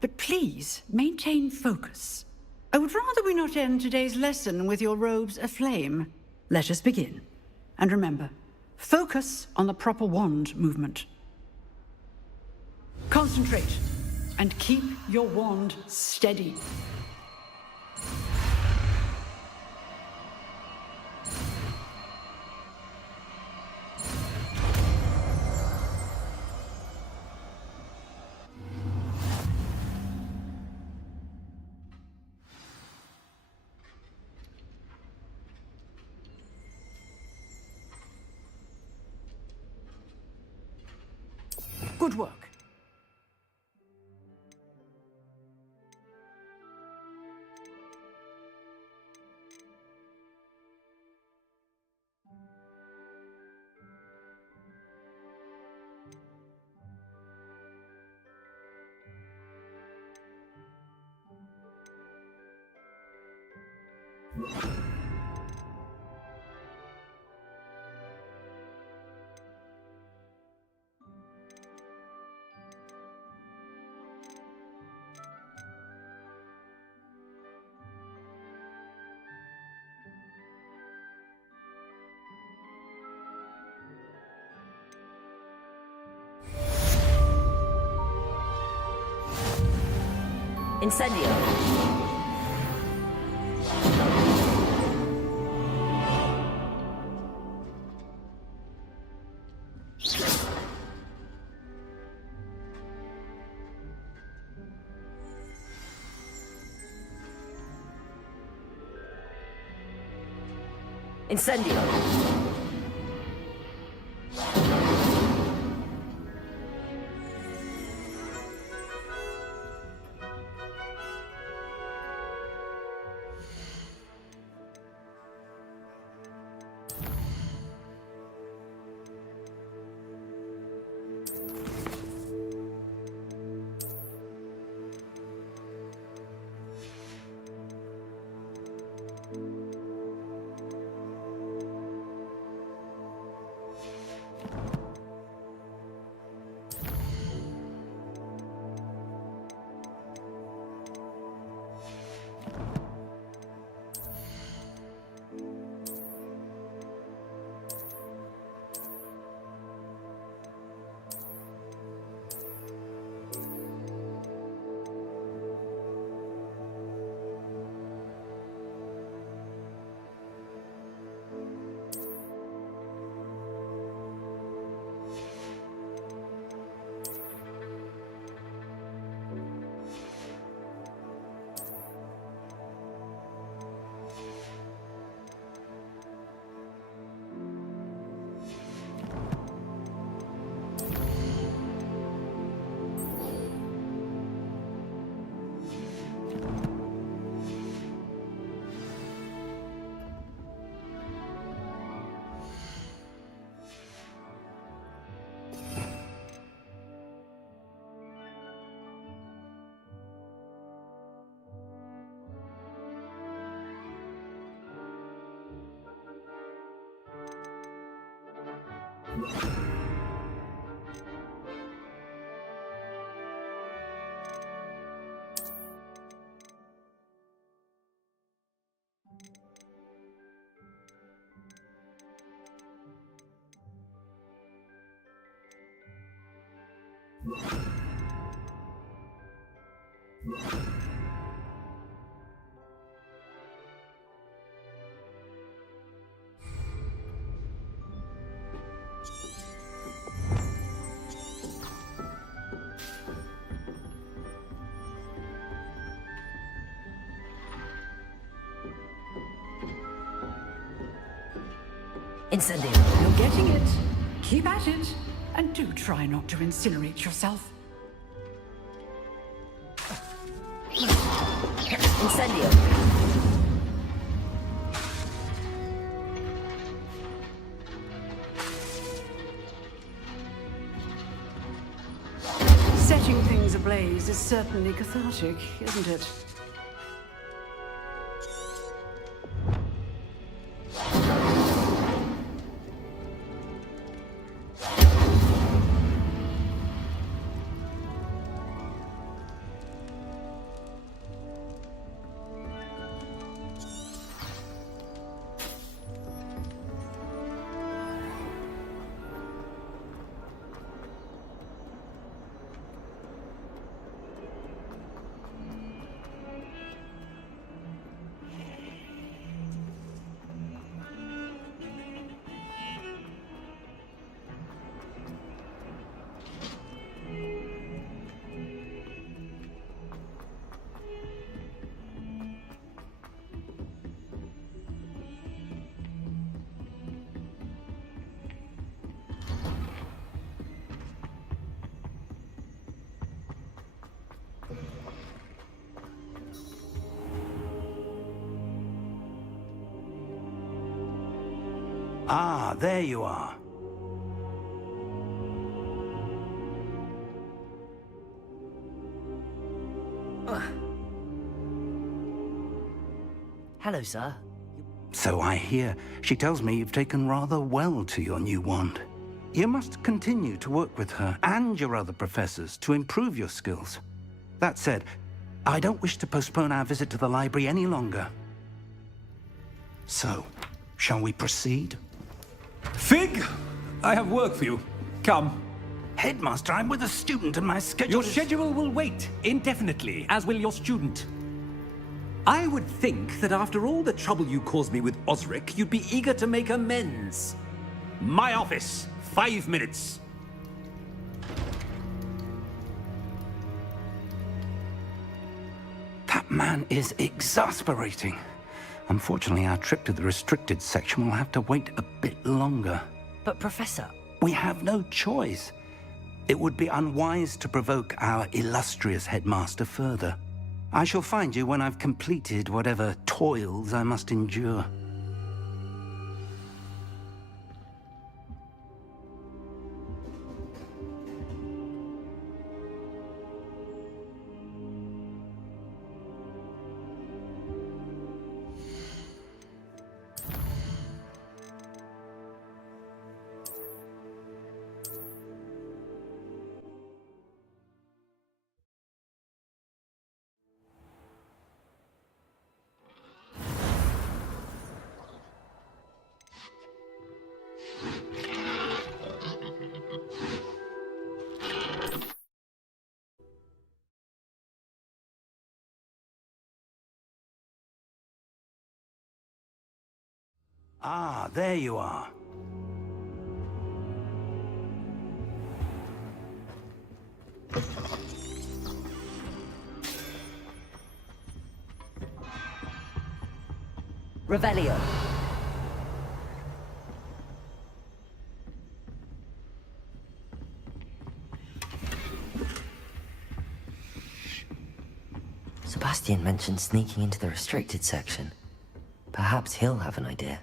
but please maintain focus. I would rather we not end today's lesson with your robes aflame. Let us begin. And remember, focus on the proper wand movement. Concentrate, and keep your wand steady. Good work. Incendio. Incendio. Incendio. You're getting it. Keep at it. And do try not to incinerate yourself. Incendio. things ablaze is certainly cathartic, isn't it? Ah, there you are. Hello, sir. So I hear. She tells me you've taken rather well to your new wand. You must continue to work with her and your other professors to improve your skills. That said, I don't wish to postpone our visit to the library any longer. So, shall we proceed? Fig! I have work for you. Come. Headmaster, I'm with a student and my schedule Your schedule will wait indefinitely, as will your student. I would think that after all the trouble you caused me with Osric, you'd be eager to make amends. My office. 5 minutes. That man is exasperating. Unfortunately, our trip to the restricted section will have to wait a bit longer. But, Professor... We have no choice. It would be unwise to provoke our illustrious headmaster further. I shall find you when I've completed whatever toils I must endure. Ah, there you are. Revelio. Sebastian mentioned sneaking into the restricted section. Perhaps he'll have an idea.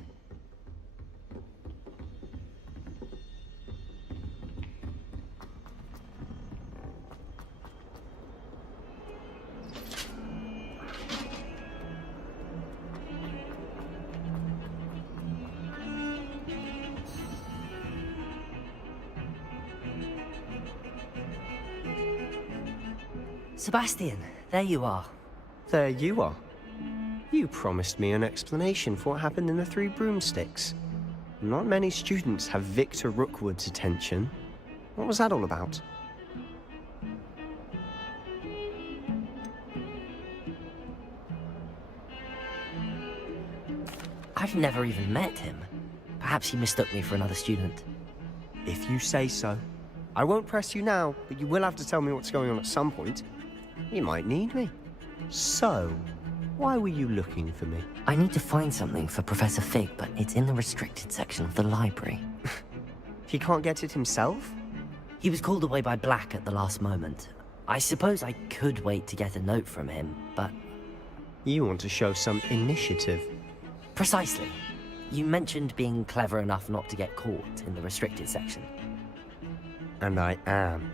Sebastian, there you are. There you are. You promised me an explanation for what happened in the Three Broomsticks. Not many students have Victor Rookwood's attention. What was that all about? I've never even met him. Perhaps he mistook me for another student. If you say so. I won't press you now, but you will have to tell me what's going on at some point. You might need me. So, why were you looking for me? I need to find something for Professor Fig, but it's in the restricted section of the library. He can't get it himself? He was called away by Black at the last moment. I suppose I could wait to get a note from him, but... You want to show some initiative. Precisely. You mentioned being clever enough not to get caught in the restricted section. And I am.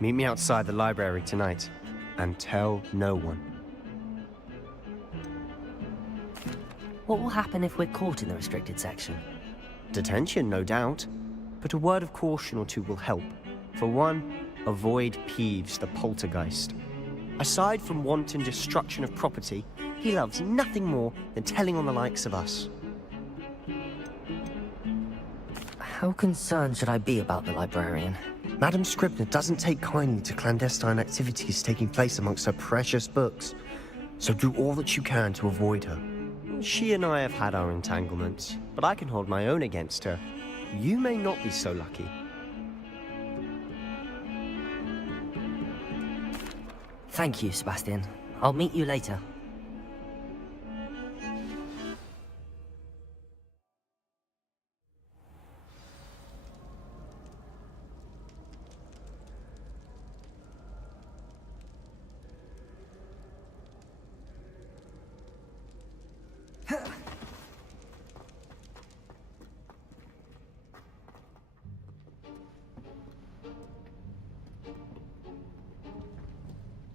Meet me outside the library tonight, and tell no one. What will happen if we're caught in the restricted section? Detention, no doubt. But a word of caution or two will help. For one, avoid Peeves the poltergeist. Aside from wanton destruction of property, he loves nothing more than telling on the likes of us. How concerned should I be about the librarian? Madam Scribner doesn't take kindly to clandestine activities taking place amongst her precious books, so do all that you can to avoid her. She and I have had our entanglements, but I can hold my own against her. You may not be so lucky. Thank you, Sebastian. I'll meet you later.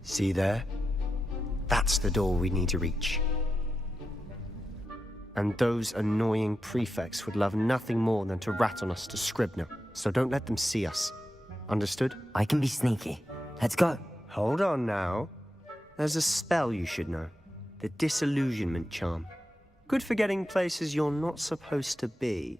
See there? That's the door we need to reach. And those annoying prefects would love nothing more than to rat on us to Scribner, so don't let them see us. Understood? I can be sneaky. Let's go. Hold on now. There's a spell you should know. The Disillusionment Charm. Good for getting places you're not supposed to be.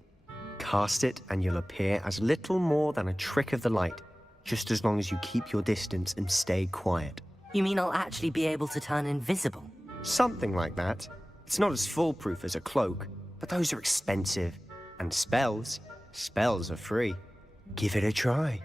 Cast it and you'll appear as little more than a trick of the light, just as long as you keep your distance and stay quiet. You mean I'll actually be able to turn invisible? Something like that. It's not as foolproof as a cloak, but those are expensive. And spells are free. Give it a try.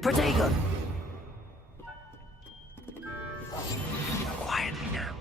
Protego! Quietly now.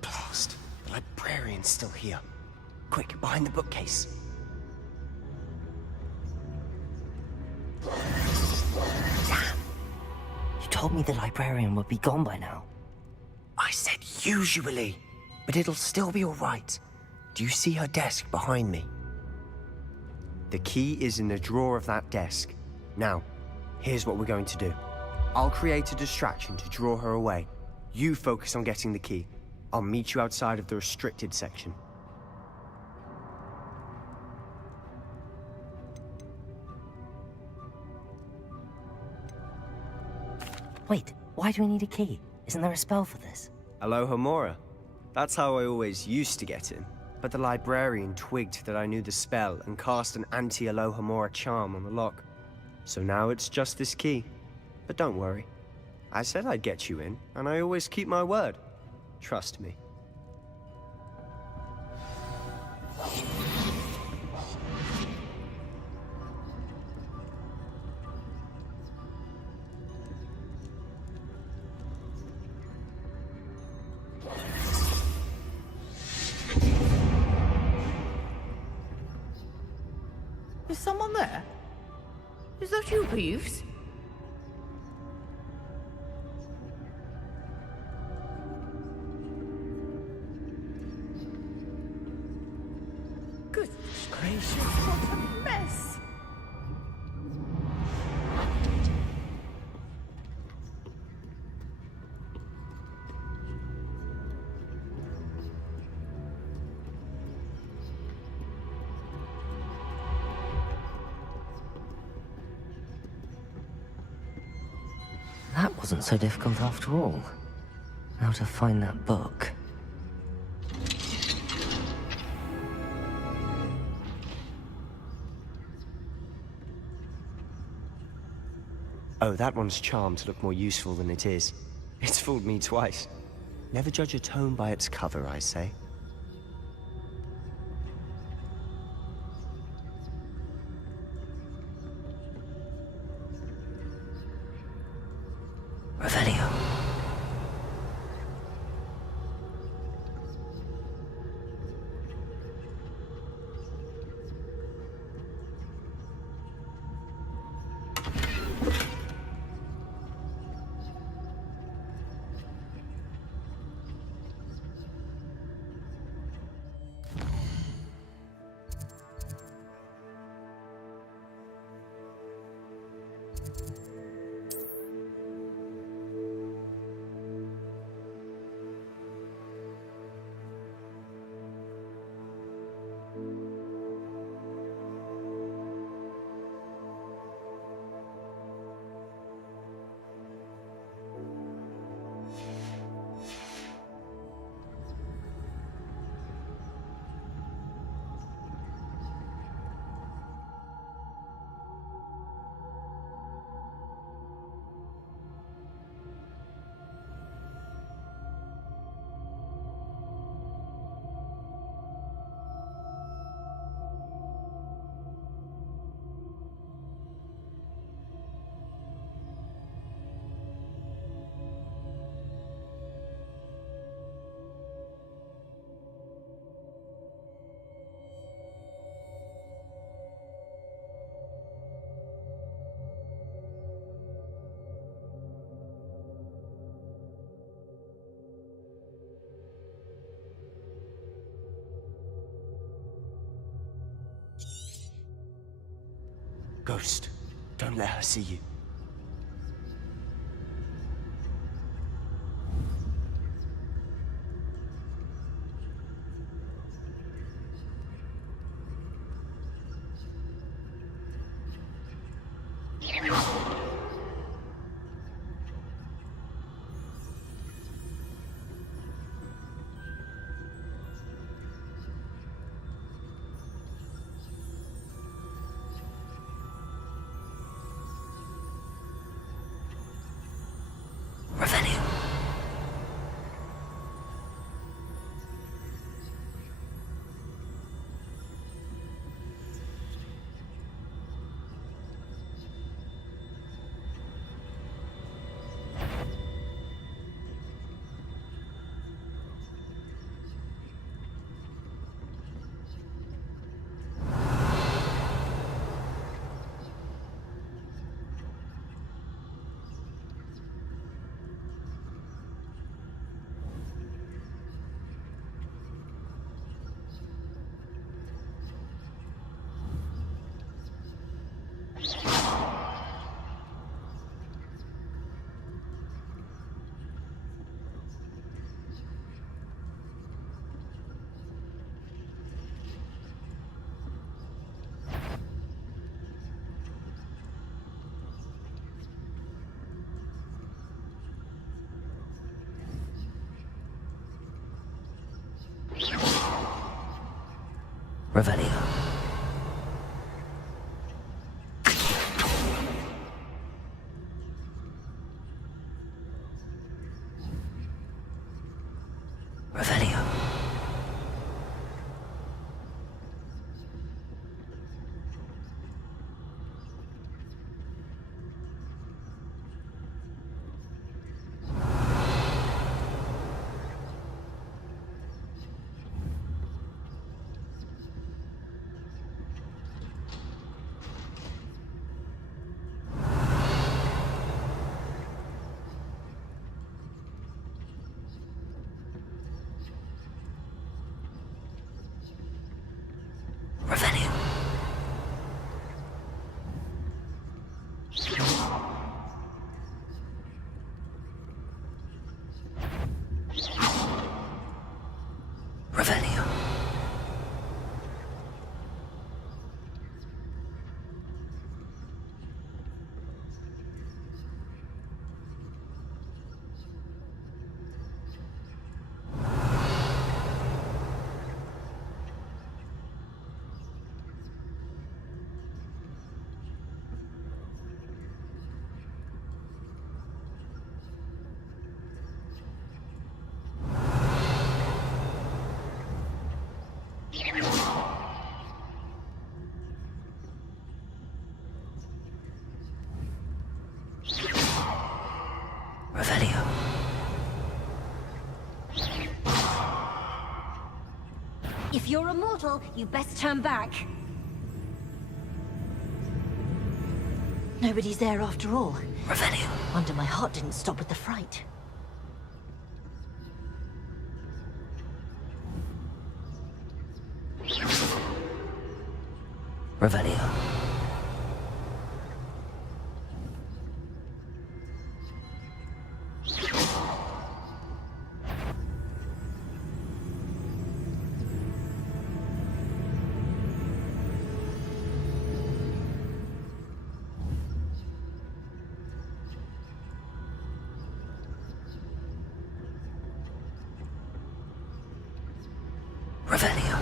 Blast! The librarian's still here. Quick, behind the bookcase. Damn! You told me the librarian would be gone by now. I said usually, but it'll still be all right. Do you see her desk behind me? The key is in the drawer of that desk. Now, here's what we're going to do. I'll create a distraction to draw her away. You focus on getting the key. I'll meet you outside of the restricted section. Wait, why do we need a key? Isn't there a spell for this? Alohomora. That's how I always used to get in. But the librarian twigged that I knew the spell and cast an anti-Alohomora charm on the lock. So now it's just this key. But don't worry. I said I'd get you in, and I always keep my word. Trust me. Is someone there? Is that you, Peeves? Goodness gracious, what a mess! That wasn't so difficult after all. Now to find that book. Oh, that one's charmed to look more useful than it is. It's fooled me twice. Never judge a tome by its cover, I say. Revelio. Ghost, don't let her see you. Revelio. Revelio. Revelio. Revelio. Revelio. If you're a mortal, you best turn back. Nobody's there after all. Revelio. Wonder my heart didn't stop with the fright. Revelio. Revelio.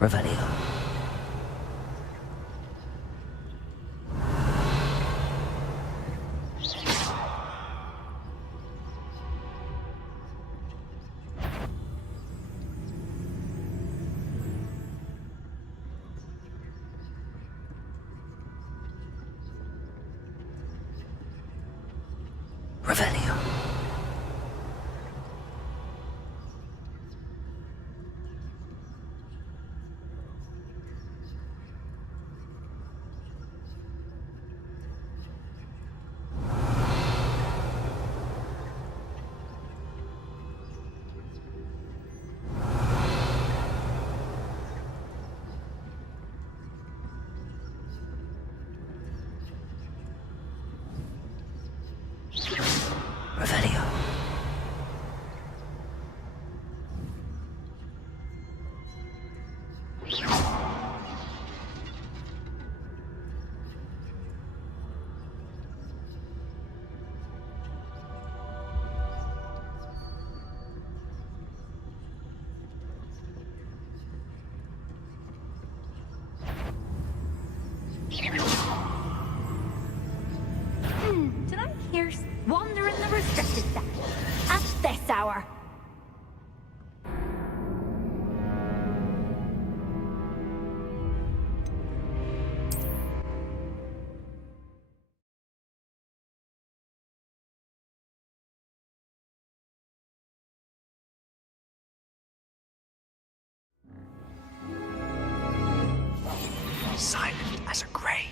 Revelio. Revelio. Revelio. Revelio. Did I hear wander in the restricted section at this hour? Silent as a grave.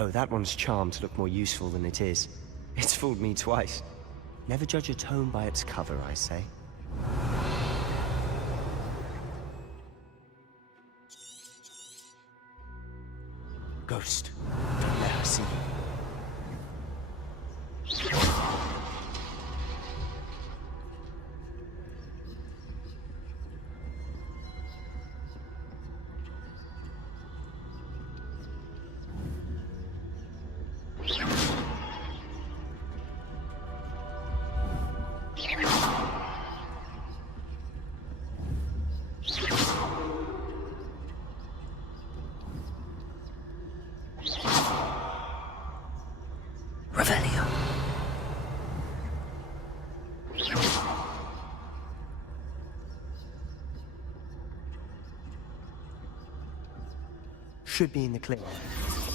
Oh, that one's charmed to look more useful than it is. It's fooled me twice. Never judge a tome by its cover, I say. Ghost, don't let her see you. Should be in the clear.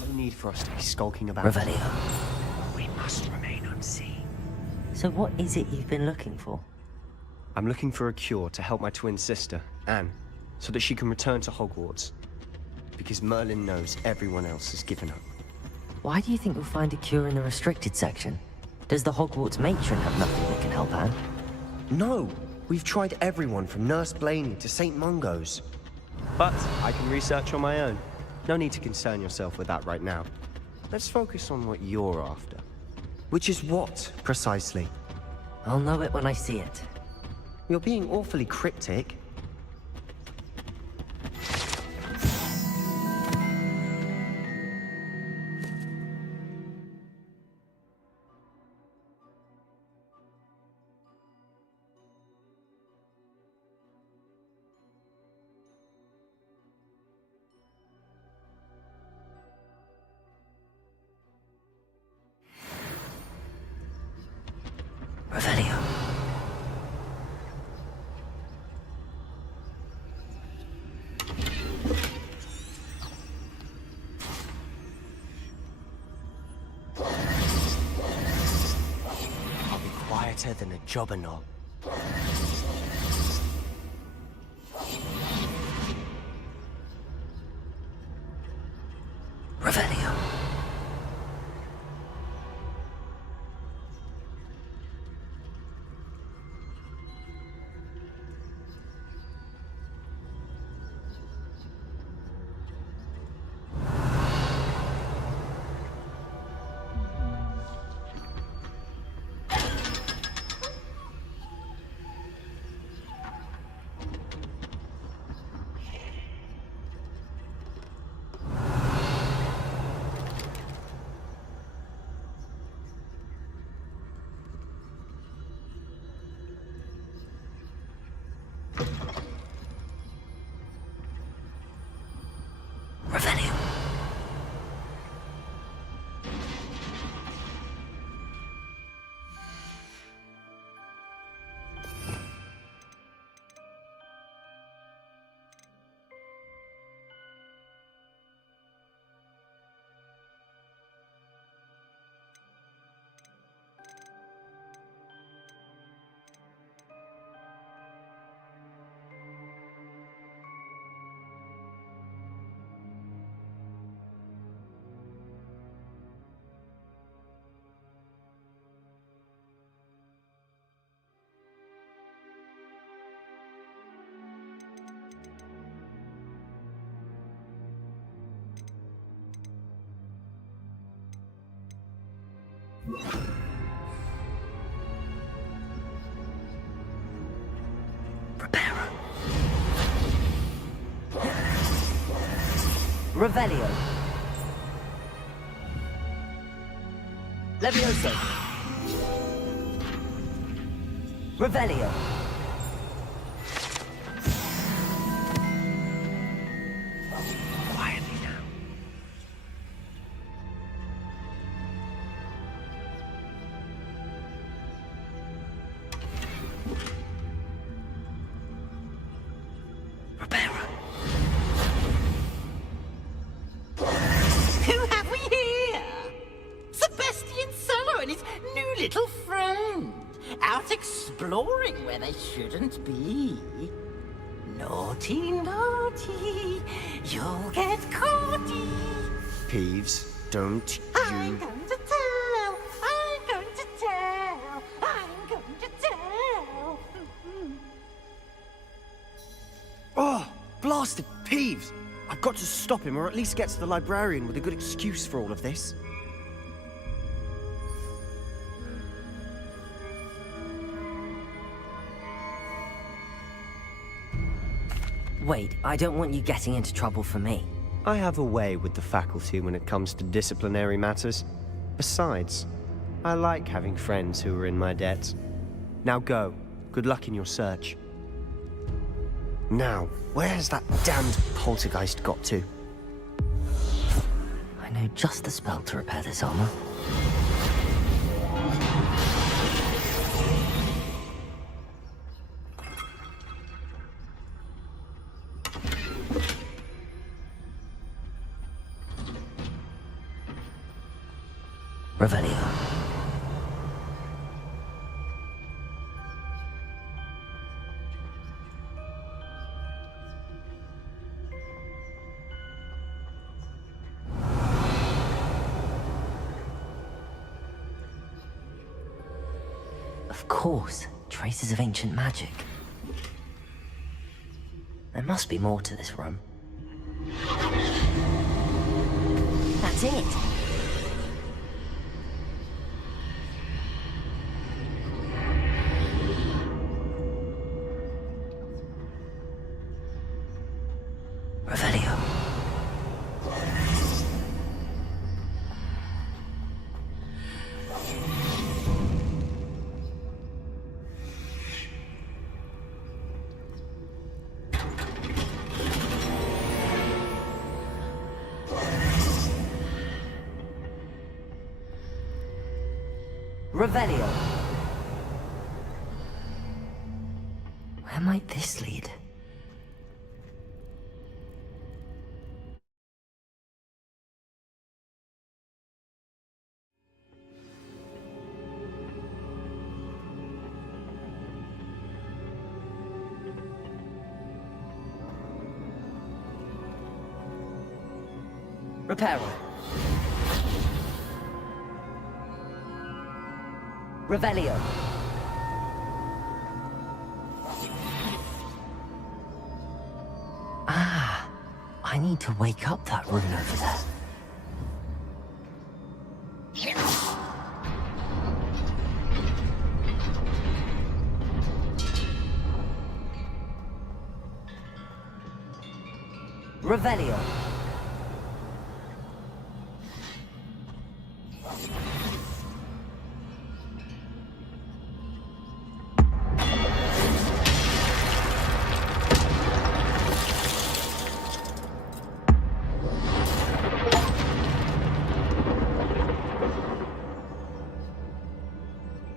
No need for us to be skulking about. Revelio. We must remain unseen. So what is it you've been looking for? I'm looking for a cure to help my twin sister, Anne, so that she can return to Hogwarts. Because Merlin knows everyone else has given up. Why do you think we'll find a cure in the restricted section? Does the Hogwarts matron have nothing that can help Anne? No! We've tried everyone from Nurse Blaney to St. Mungo's. But I can research on my own. No need to concern yourself with that right now. Let's focus on what you're after. Which is what, precisely? I'll know it when I see it. You're being awfully cryptic. Revelio. I'll be quieter than a jobberknoll. Revelio. Revelio. Levioso. Revelio. Quietly now. Who have we here? Sebastian Cello and his new little friend. Out exploring where they shouldn't be. Naughty, naughty. You'll get caughty. Peeves, don't I'm you... going to tell. I'm going to tell. I'm going to tell. Oh, blasted Peeves! I've got to stop him, or at least get to the librarian with a good excuse for all of this. Wait, I don't want you getting into trouble for me. I have a way with the faculty when it comes to disciplinary matters. Besides, I like having friends who are in my debt. Now go. Good luck in your search. Now, where's that damned poltergeist got to? I know just the spell to repair this armor. Revelio. Of course, traces of ancient magic. There must be more to this room. That's it! Revelio. Revelio. Where might this lead? Reparo. Revelio. Ah, I need to wake up that rune over there. Revelio.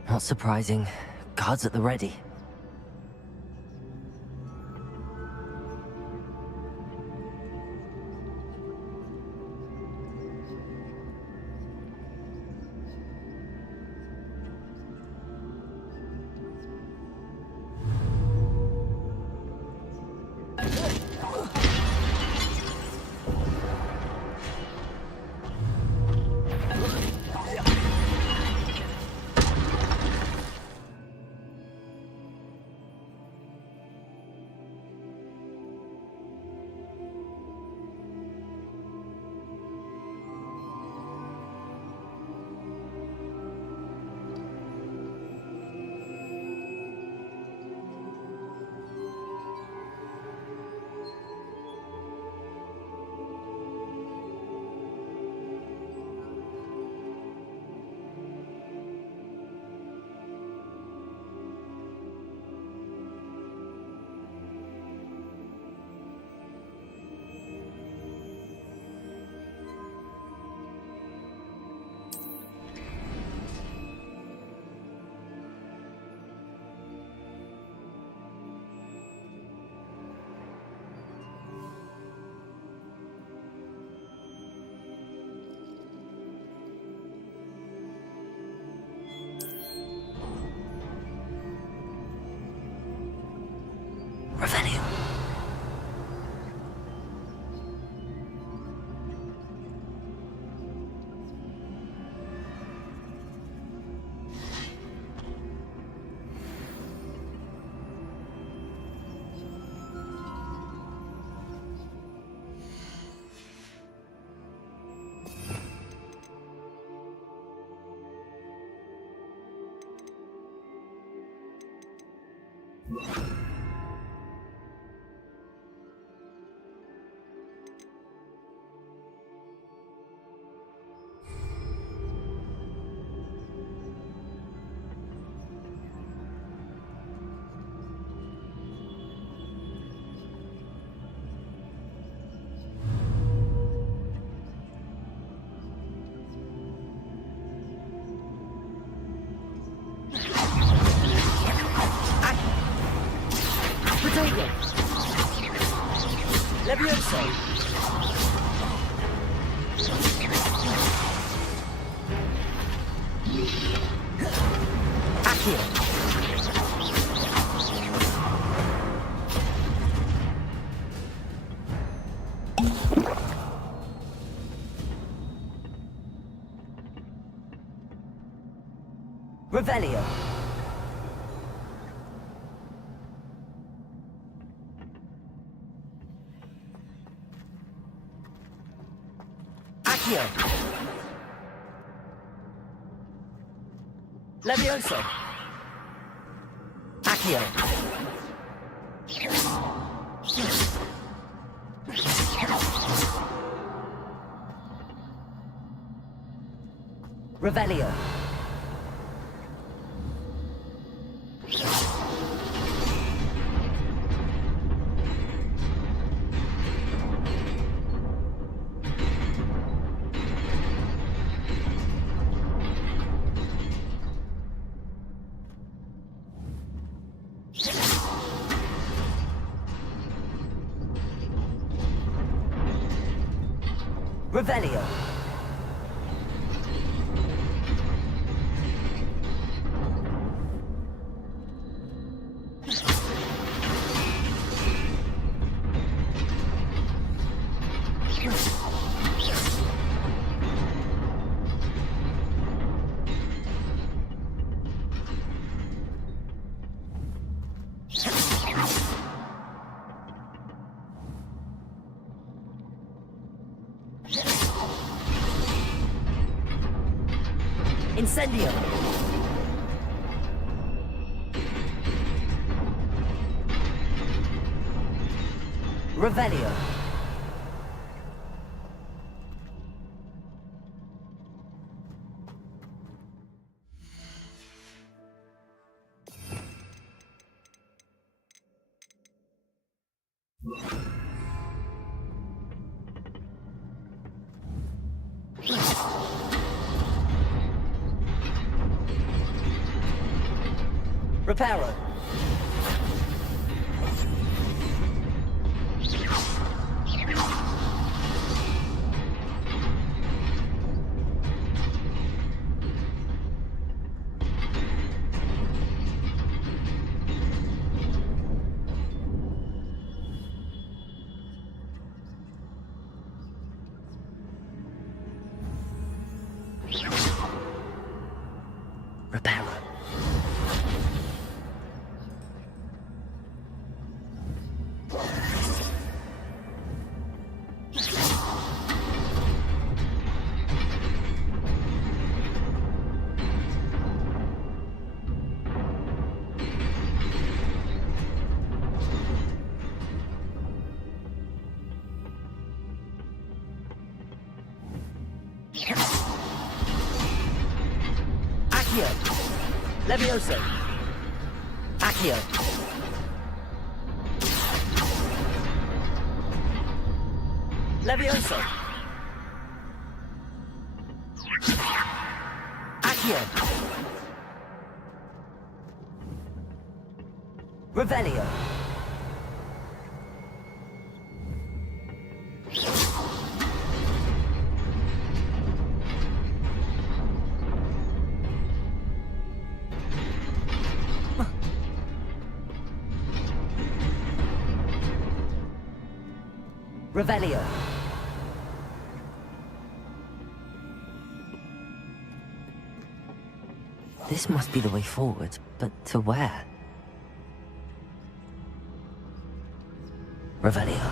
Not surprising. Guards at the ready. Levioso! Accio! Revelio! Accio! Levioso! Accio! Revelio! Revelio! Incendio! Revelio! Reparo! Reparo! Accio! Levioso! Accio! Levioso! Accio! Revelio! Revelio! This must be the way forward, but to where? Revelio.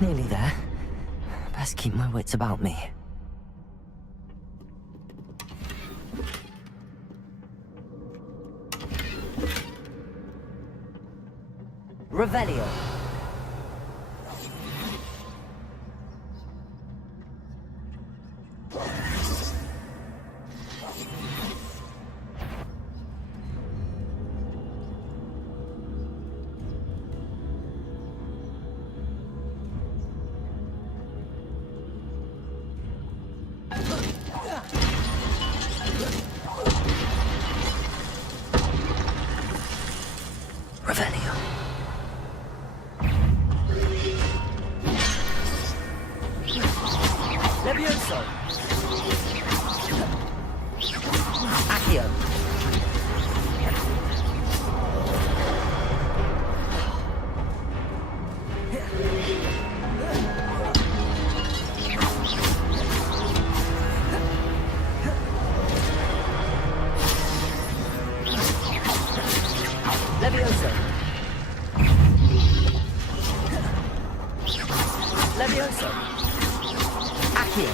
Nearly there. Best keep my wits about me. Revelio. Revelio. Levioso. Accio. Levioso. Levioso. Accio.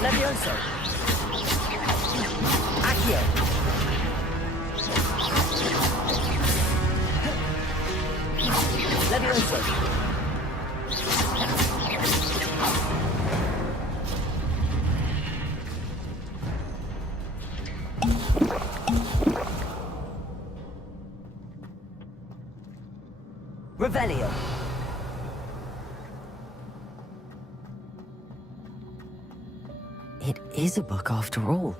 Levioso. Accio. Levioso. Revelio. It is a book after all.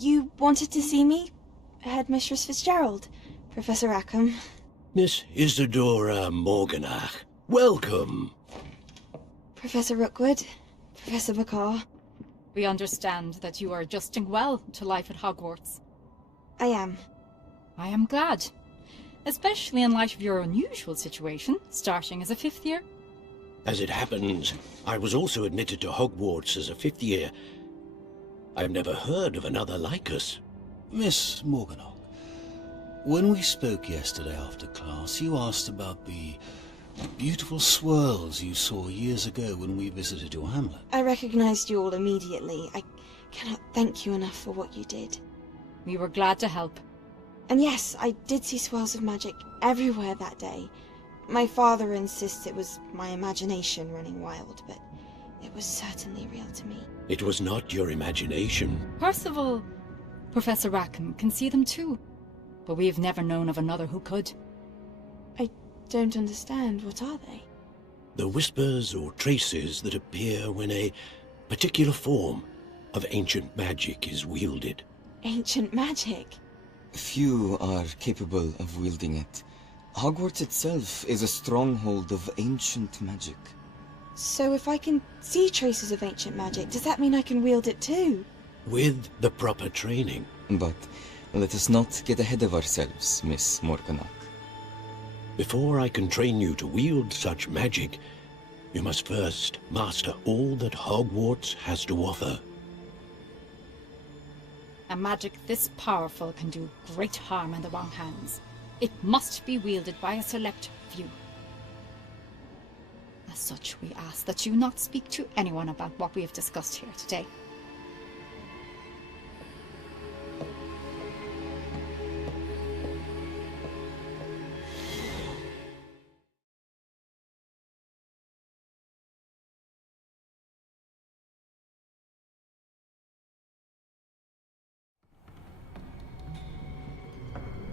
You wanted to see me? Headmistress Fitzgerald, Professor Rackham. Miss Isadora Morganach, welcome. Professor Rookwood, Professor Bacar. We understand that you are adjusting well to life at Hogwarts. I am. I am glad. Especially in light of your unusual situation, starting as a 5th year. As it happens, I was also admitted to Hogwarts as a 5th year. I've never heard of another like us. Miss Morganach, when we spoke yesterday after class, you asked about the beautiful swirls you saw years ago when we visited your hamlet. I recognized you all immediately. I cannot thank you enough for what you did. We were glad to help. And yes, I did see swirls of magic everywhere that day. My father insists it was my imagination running wild, but it was certainly real to me. It was not your imagination. Percival, Professor Rackham can see them too, but we have never known of another who could. I don't understand. What are they? The whispers or traces that appear when a particular form of ancient magic is wielded. Ancient magic? Few are capable of wielding it. Hogwarts itself is a stronghold of ancient magic. So if I can see traces of ancient magic, does that mean I can wield it too? With the proper training. But let us not get ahead of ourselves, Miss Morganach. Before I can train you to wield such magic, you must first master all that Hogwarts has to offer. A magic this powerful can do great harm in the wrong hands. It must be wielded by a select few. As such, we ask that you not speak to anyone about what we have discussed here today.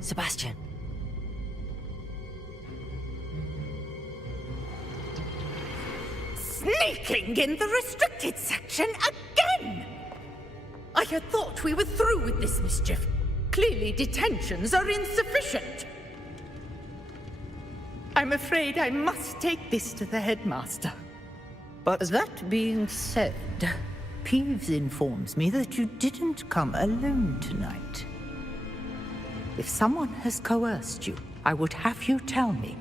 Sebastian. Sneaking in the restricted section again! I had thought we were through with this mischief. Clearly detentions are insufficient. I'm afraid I must take this to the headmaster. But that being said, Peeves informs me that you didn't come alone tonight. If someone has coerced you, I would have you tell me.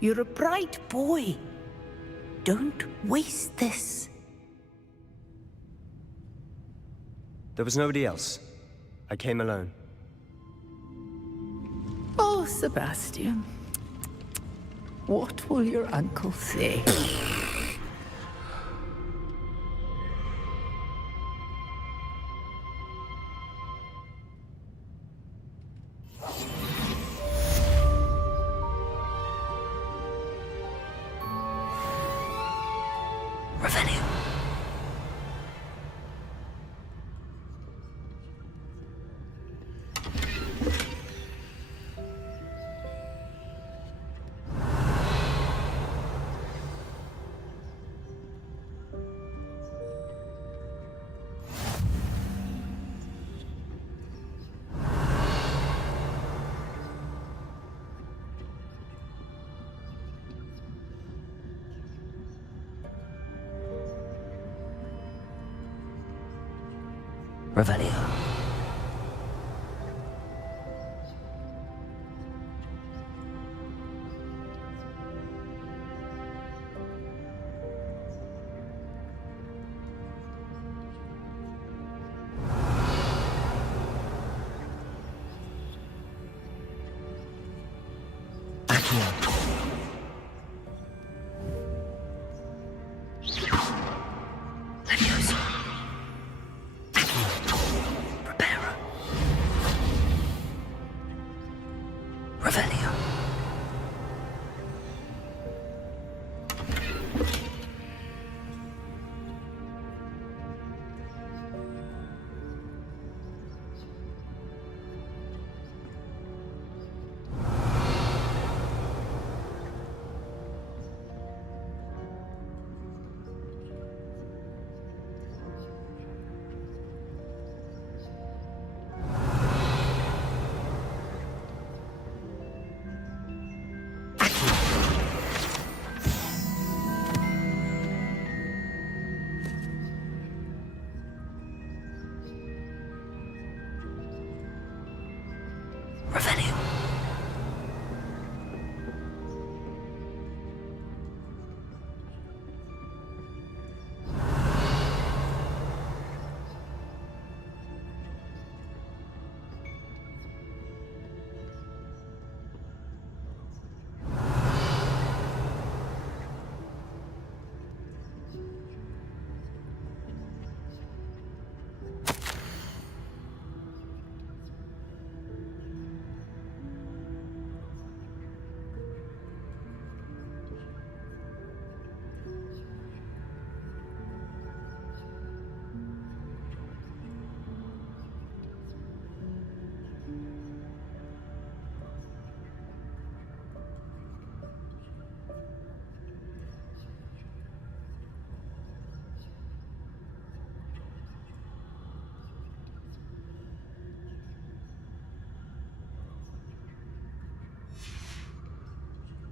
You're a bright boy. Don't waste this. There was nobody else. I came alone. Oh, Sebastian. What will your uncle say? Revelio.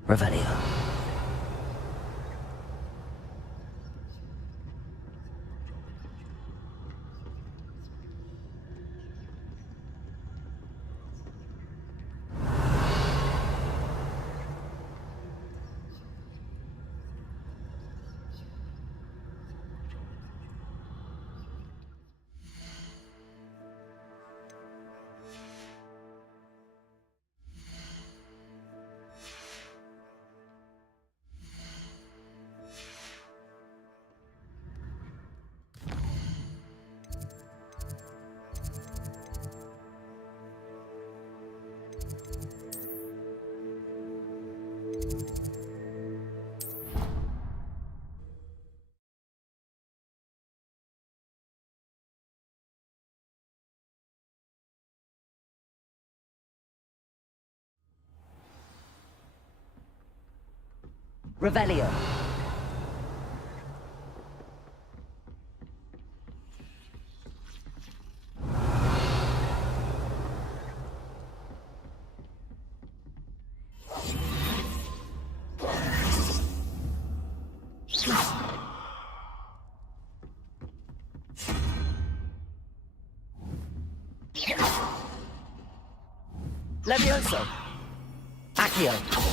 Revelio. Revelio. Levioso. Accio.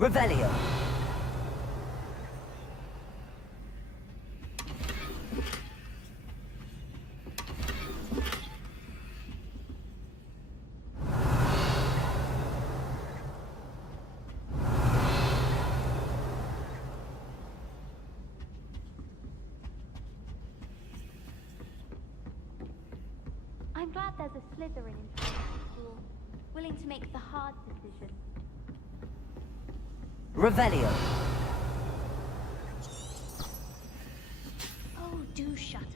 Revelio. I'm glad there's a Slytherin inside the school, willing to make the hard decision. Revelio. Oh, do shut up.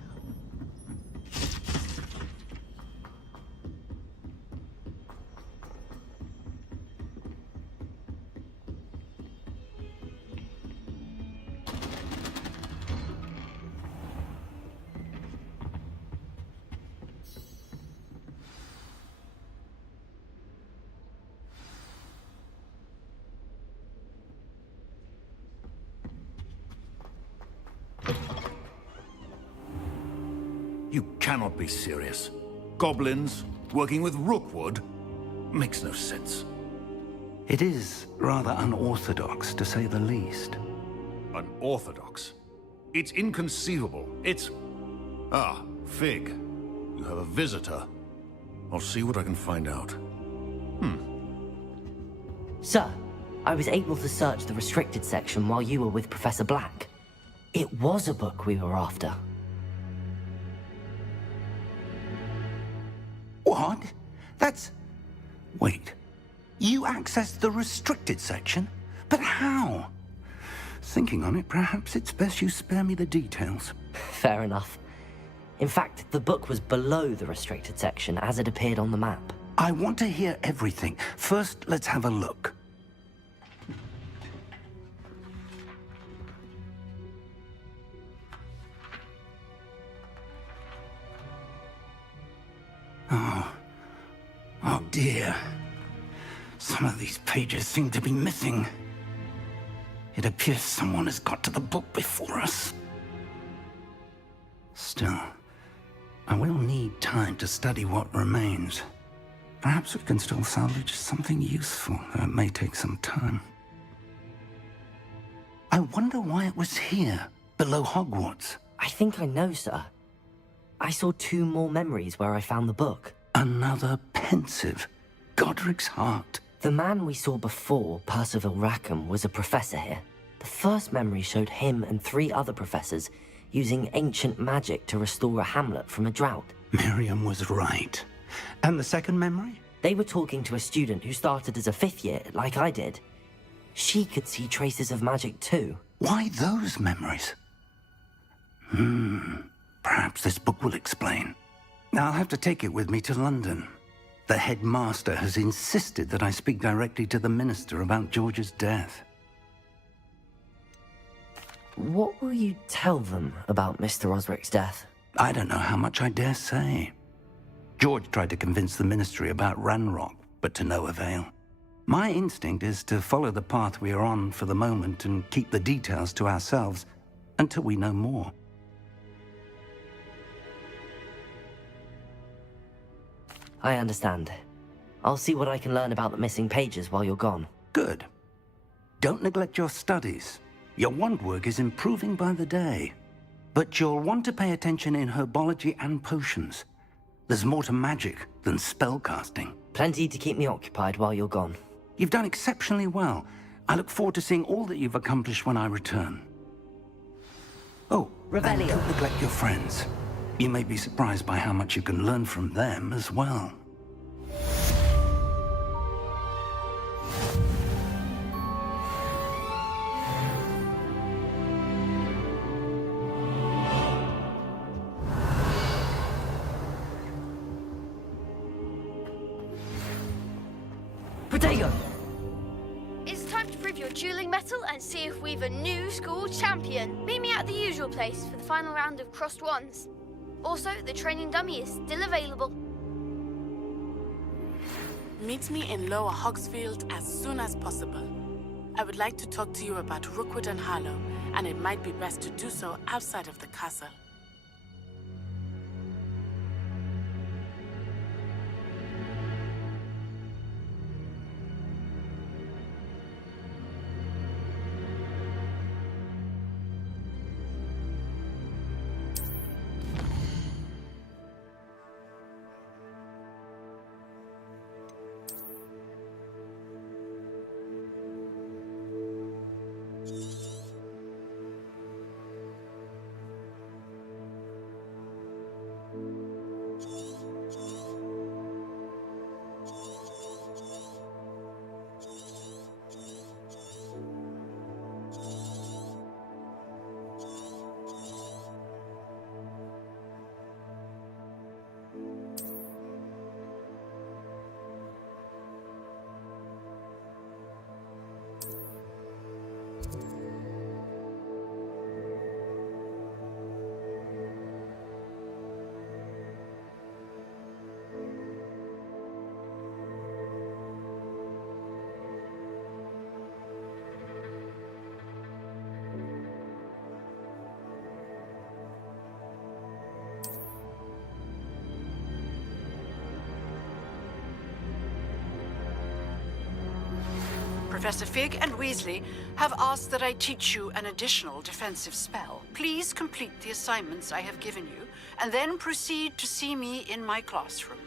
You cannot be serious. Goblins working with Rookwood? Makes no sense. It is rather unorthodox, to say the least. Unorthodox? It's inconceivable. It's... Ah, Fig. You have a visitor. I'll see what I can find out. Sir, I was able to search the restricted section while you were with Professor Black. It was a book we were after. What? That's... Wait. You accessed the restricted section? But how? Thinking on it, perhaps it's best you spare me the details. Fair enough. In fact, the book was below the restricted section as it appeared on the map. I want to hear everything. First, let's have a look. Oh dear. Some of these pages seem to be missing. It appears someone has got to the book before us. Still, I will need time to study what remains. Perhaps we can still salvage something useful, though it may take some time. I wonder why it was here, below Hogwarts. I think I know, sir. I saw 2 more memories where I found the book. Another pensive. Godric's heart. The man we saw before, Percival Rackham, was a professor here. The first memory showed him and 3 other professors using ancient magic to restore a hamlet from a drought. Miriam was right. And the second memory? They were talking to a student who started as a 5th year, like I did. She could see traces of magic too. Why those memories? Perhaps this book will explain. I'll have to take it with me to London. The headmaster has insisted that I speak directly to the minister about George's death. What will you tell them about Mr. Osric's death? I don't know how much I dare say. George tried to convince the ministry about Ranrock, but to no avail. My instinct is to follow the path we are on for the moment and keep the details to ourselves until we know more. I understand. I'll see what I can learn about the missing pages while you're gone. Good. Don't neglect your studies. Your wand work is improving by the day. But you'll want to pay attention in herbology and potions. There's more to magic than spellcasting. Plenty to keep me occupied while you're gone. You've done exceptionally well. I look forward to seeing all that you've accomplished when I return. Oh, and don't neglect your friends. You may be surprised by how much you can learn from them as well. Protego! It's time to prove your dueling mettle and see if we've a new school champion. Meet me at the usual place for the final round of crossed wands. Also, the training dummy is still available. Meet me in Lower Hogsfield as soon as possible. I would like to talk to you about Rookwood and Harlow, and it might be best to do so outside of the castle. Professor Fig and Weasley have asked that I teach you an additional defensive spell. Please complete the assignments I have given you, and then proceed to see me in my classroom.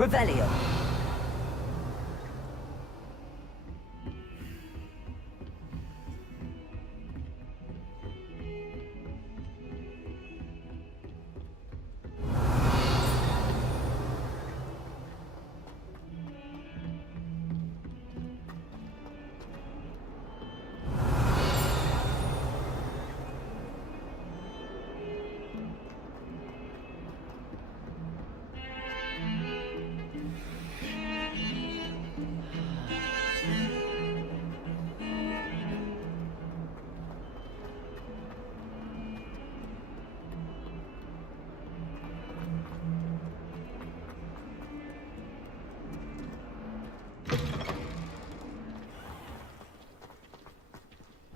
Revelio.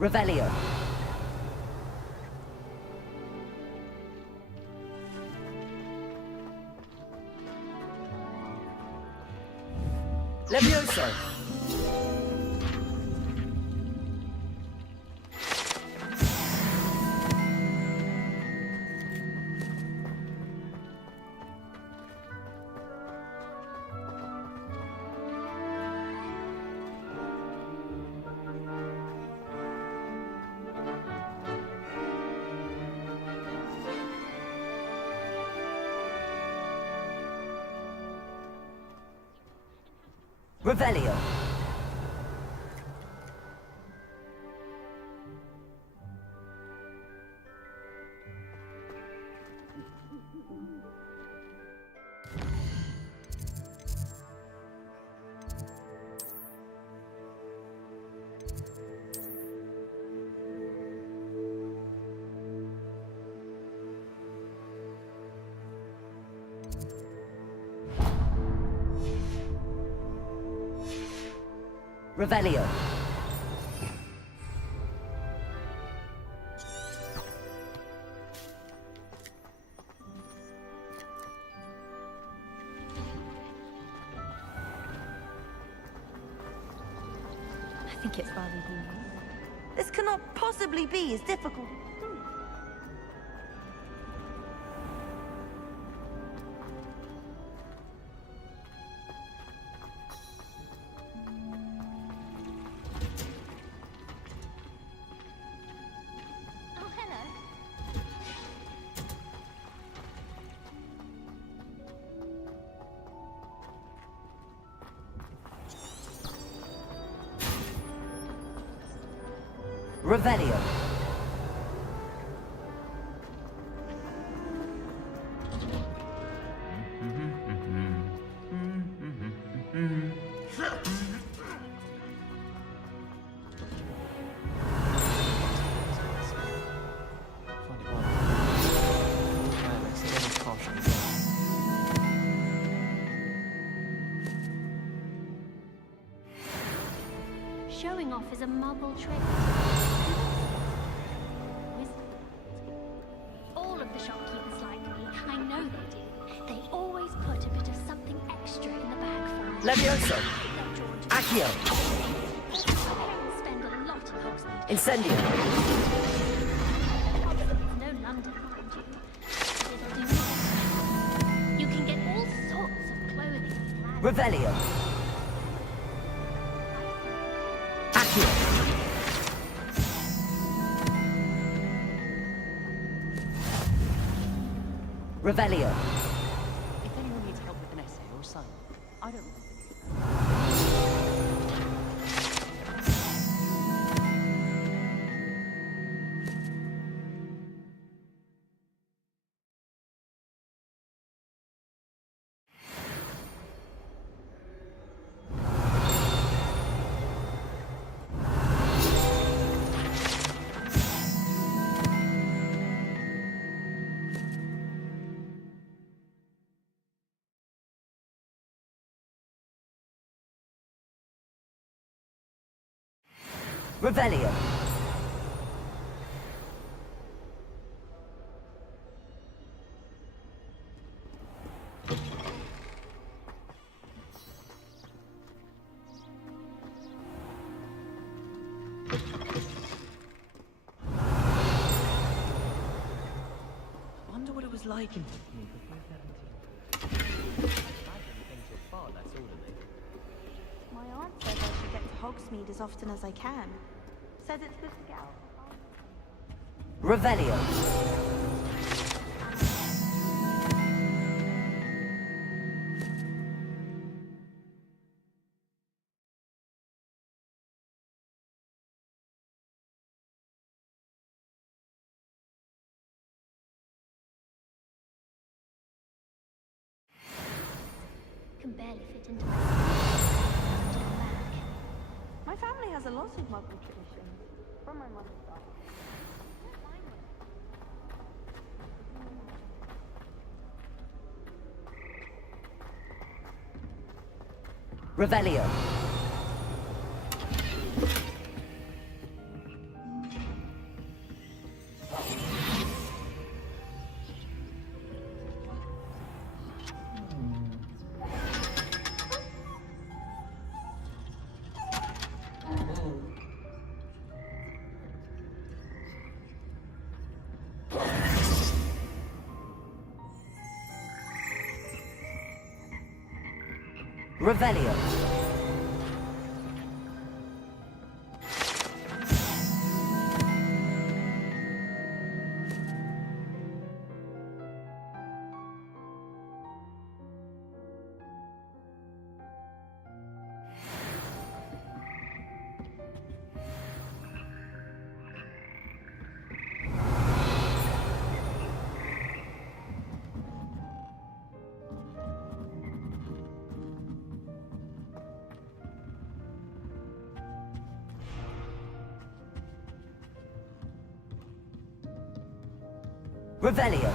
Revelio. Levioso. Revelio. Revelio. I think it's rather unique. This cannot possibly be as difficult. Oh, hello. Revelio. Showing off is a muggle trick. All of the shopkeepers like me. I know they do. They always put a bit of something extra in the bag for me. Levioso. Accio. Parents spend a lot in Hogsmeade. Incendio. It's no London, mind you. It'll do nothing. You can get all sorts of clothing and flags. Revelio. Accio. Revelio. If anyone needs help with an essay or assignment, I don't mind. Revelio. Wonder what it was like in Hogsmeade before 17. Things were far less orderly. My aunt says I should get to Hogsmeade as often as I can. Says it's good to get out. Revelio. Can barely fit into my My family has a lot of Muggle traditions. From my mother's side. Revelio. Revelio. Revelio.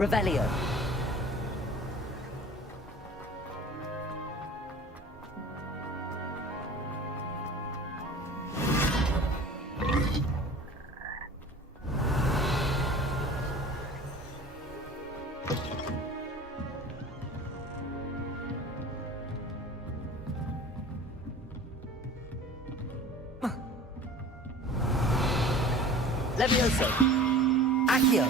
Revelio. Levioso. Accio.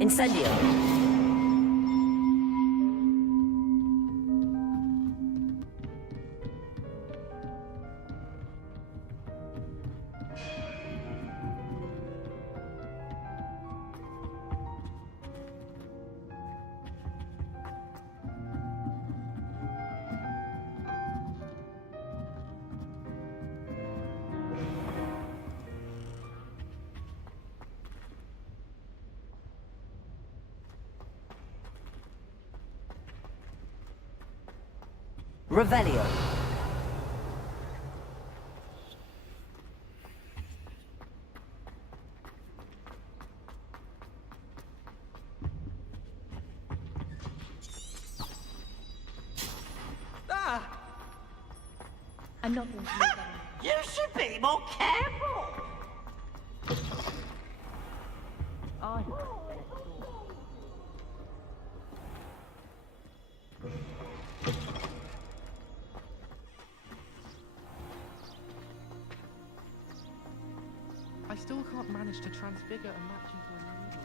Incendio. Revelio. I'm not going to leave that. You should be more careful. I still can't manage to transfigure a match into a needle.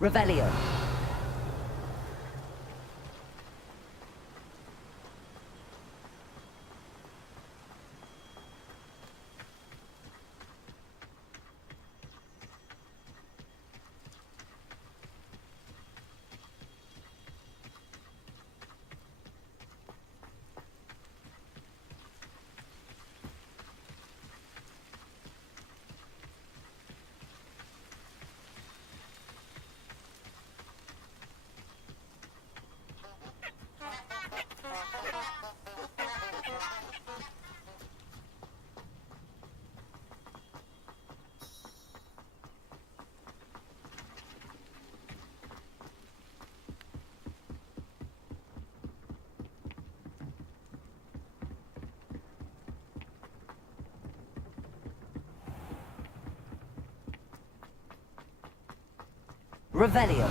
Revelio. Revelio.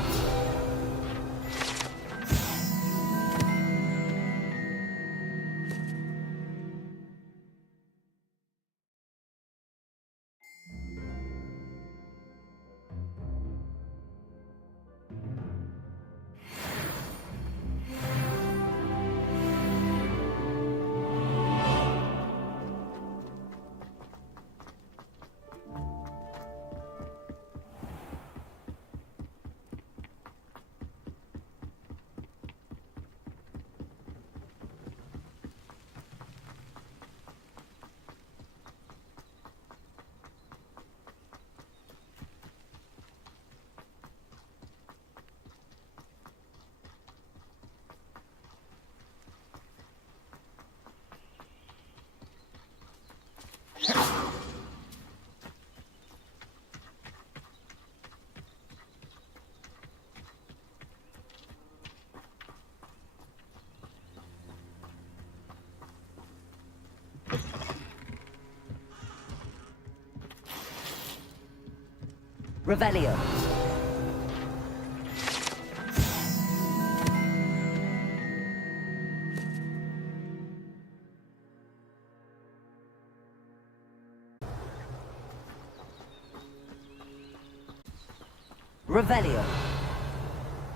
Revelio. Revelio.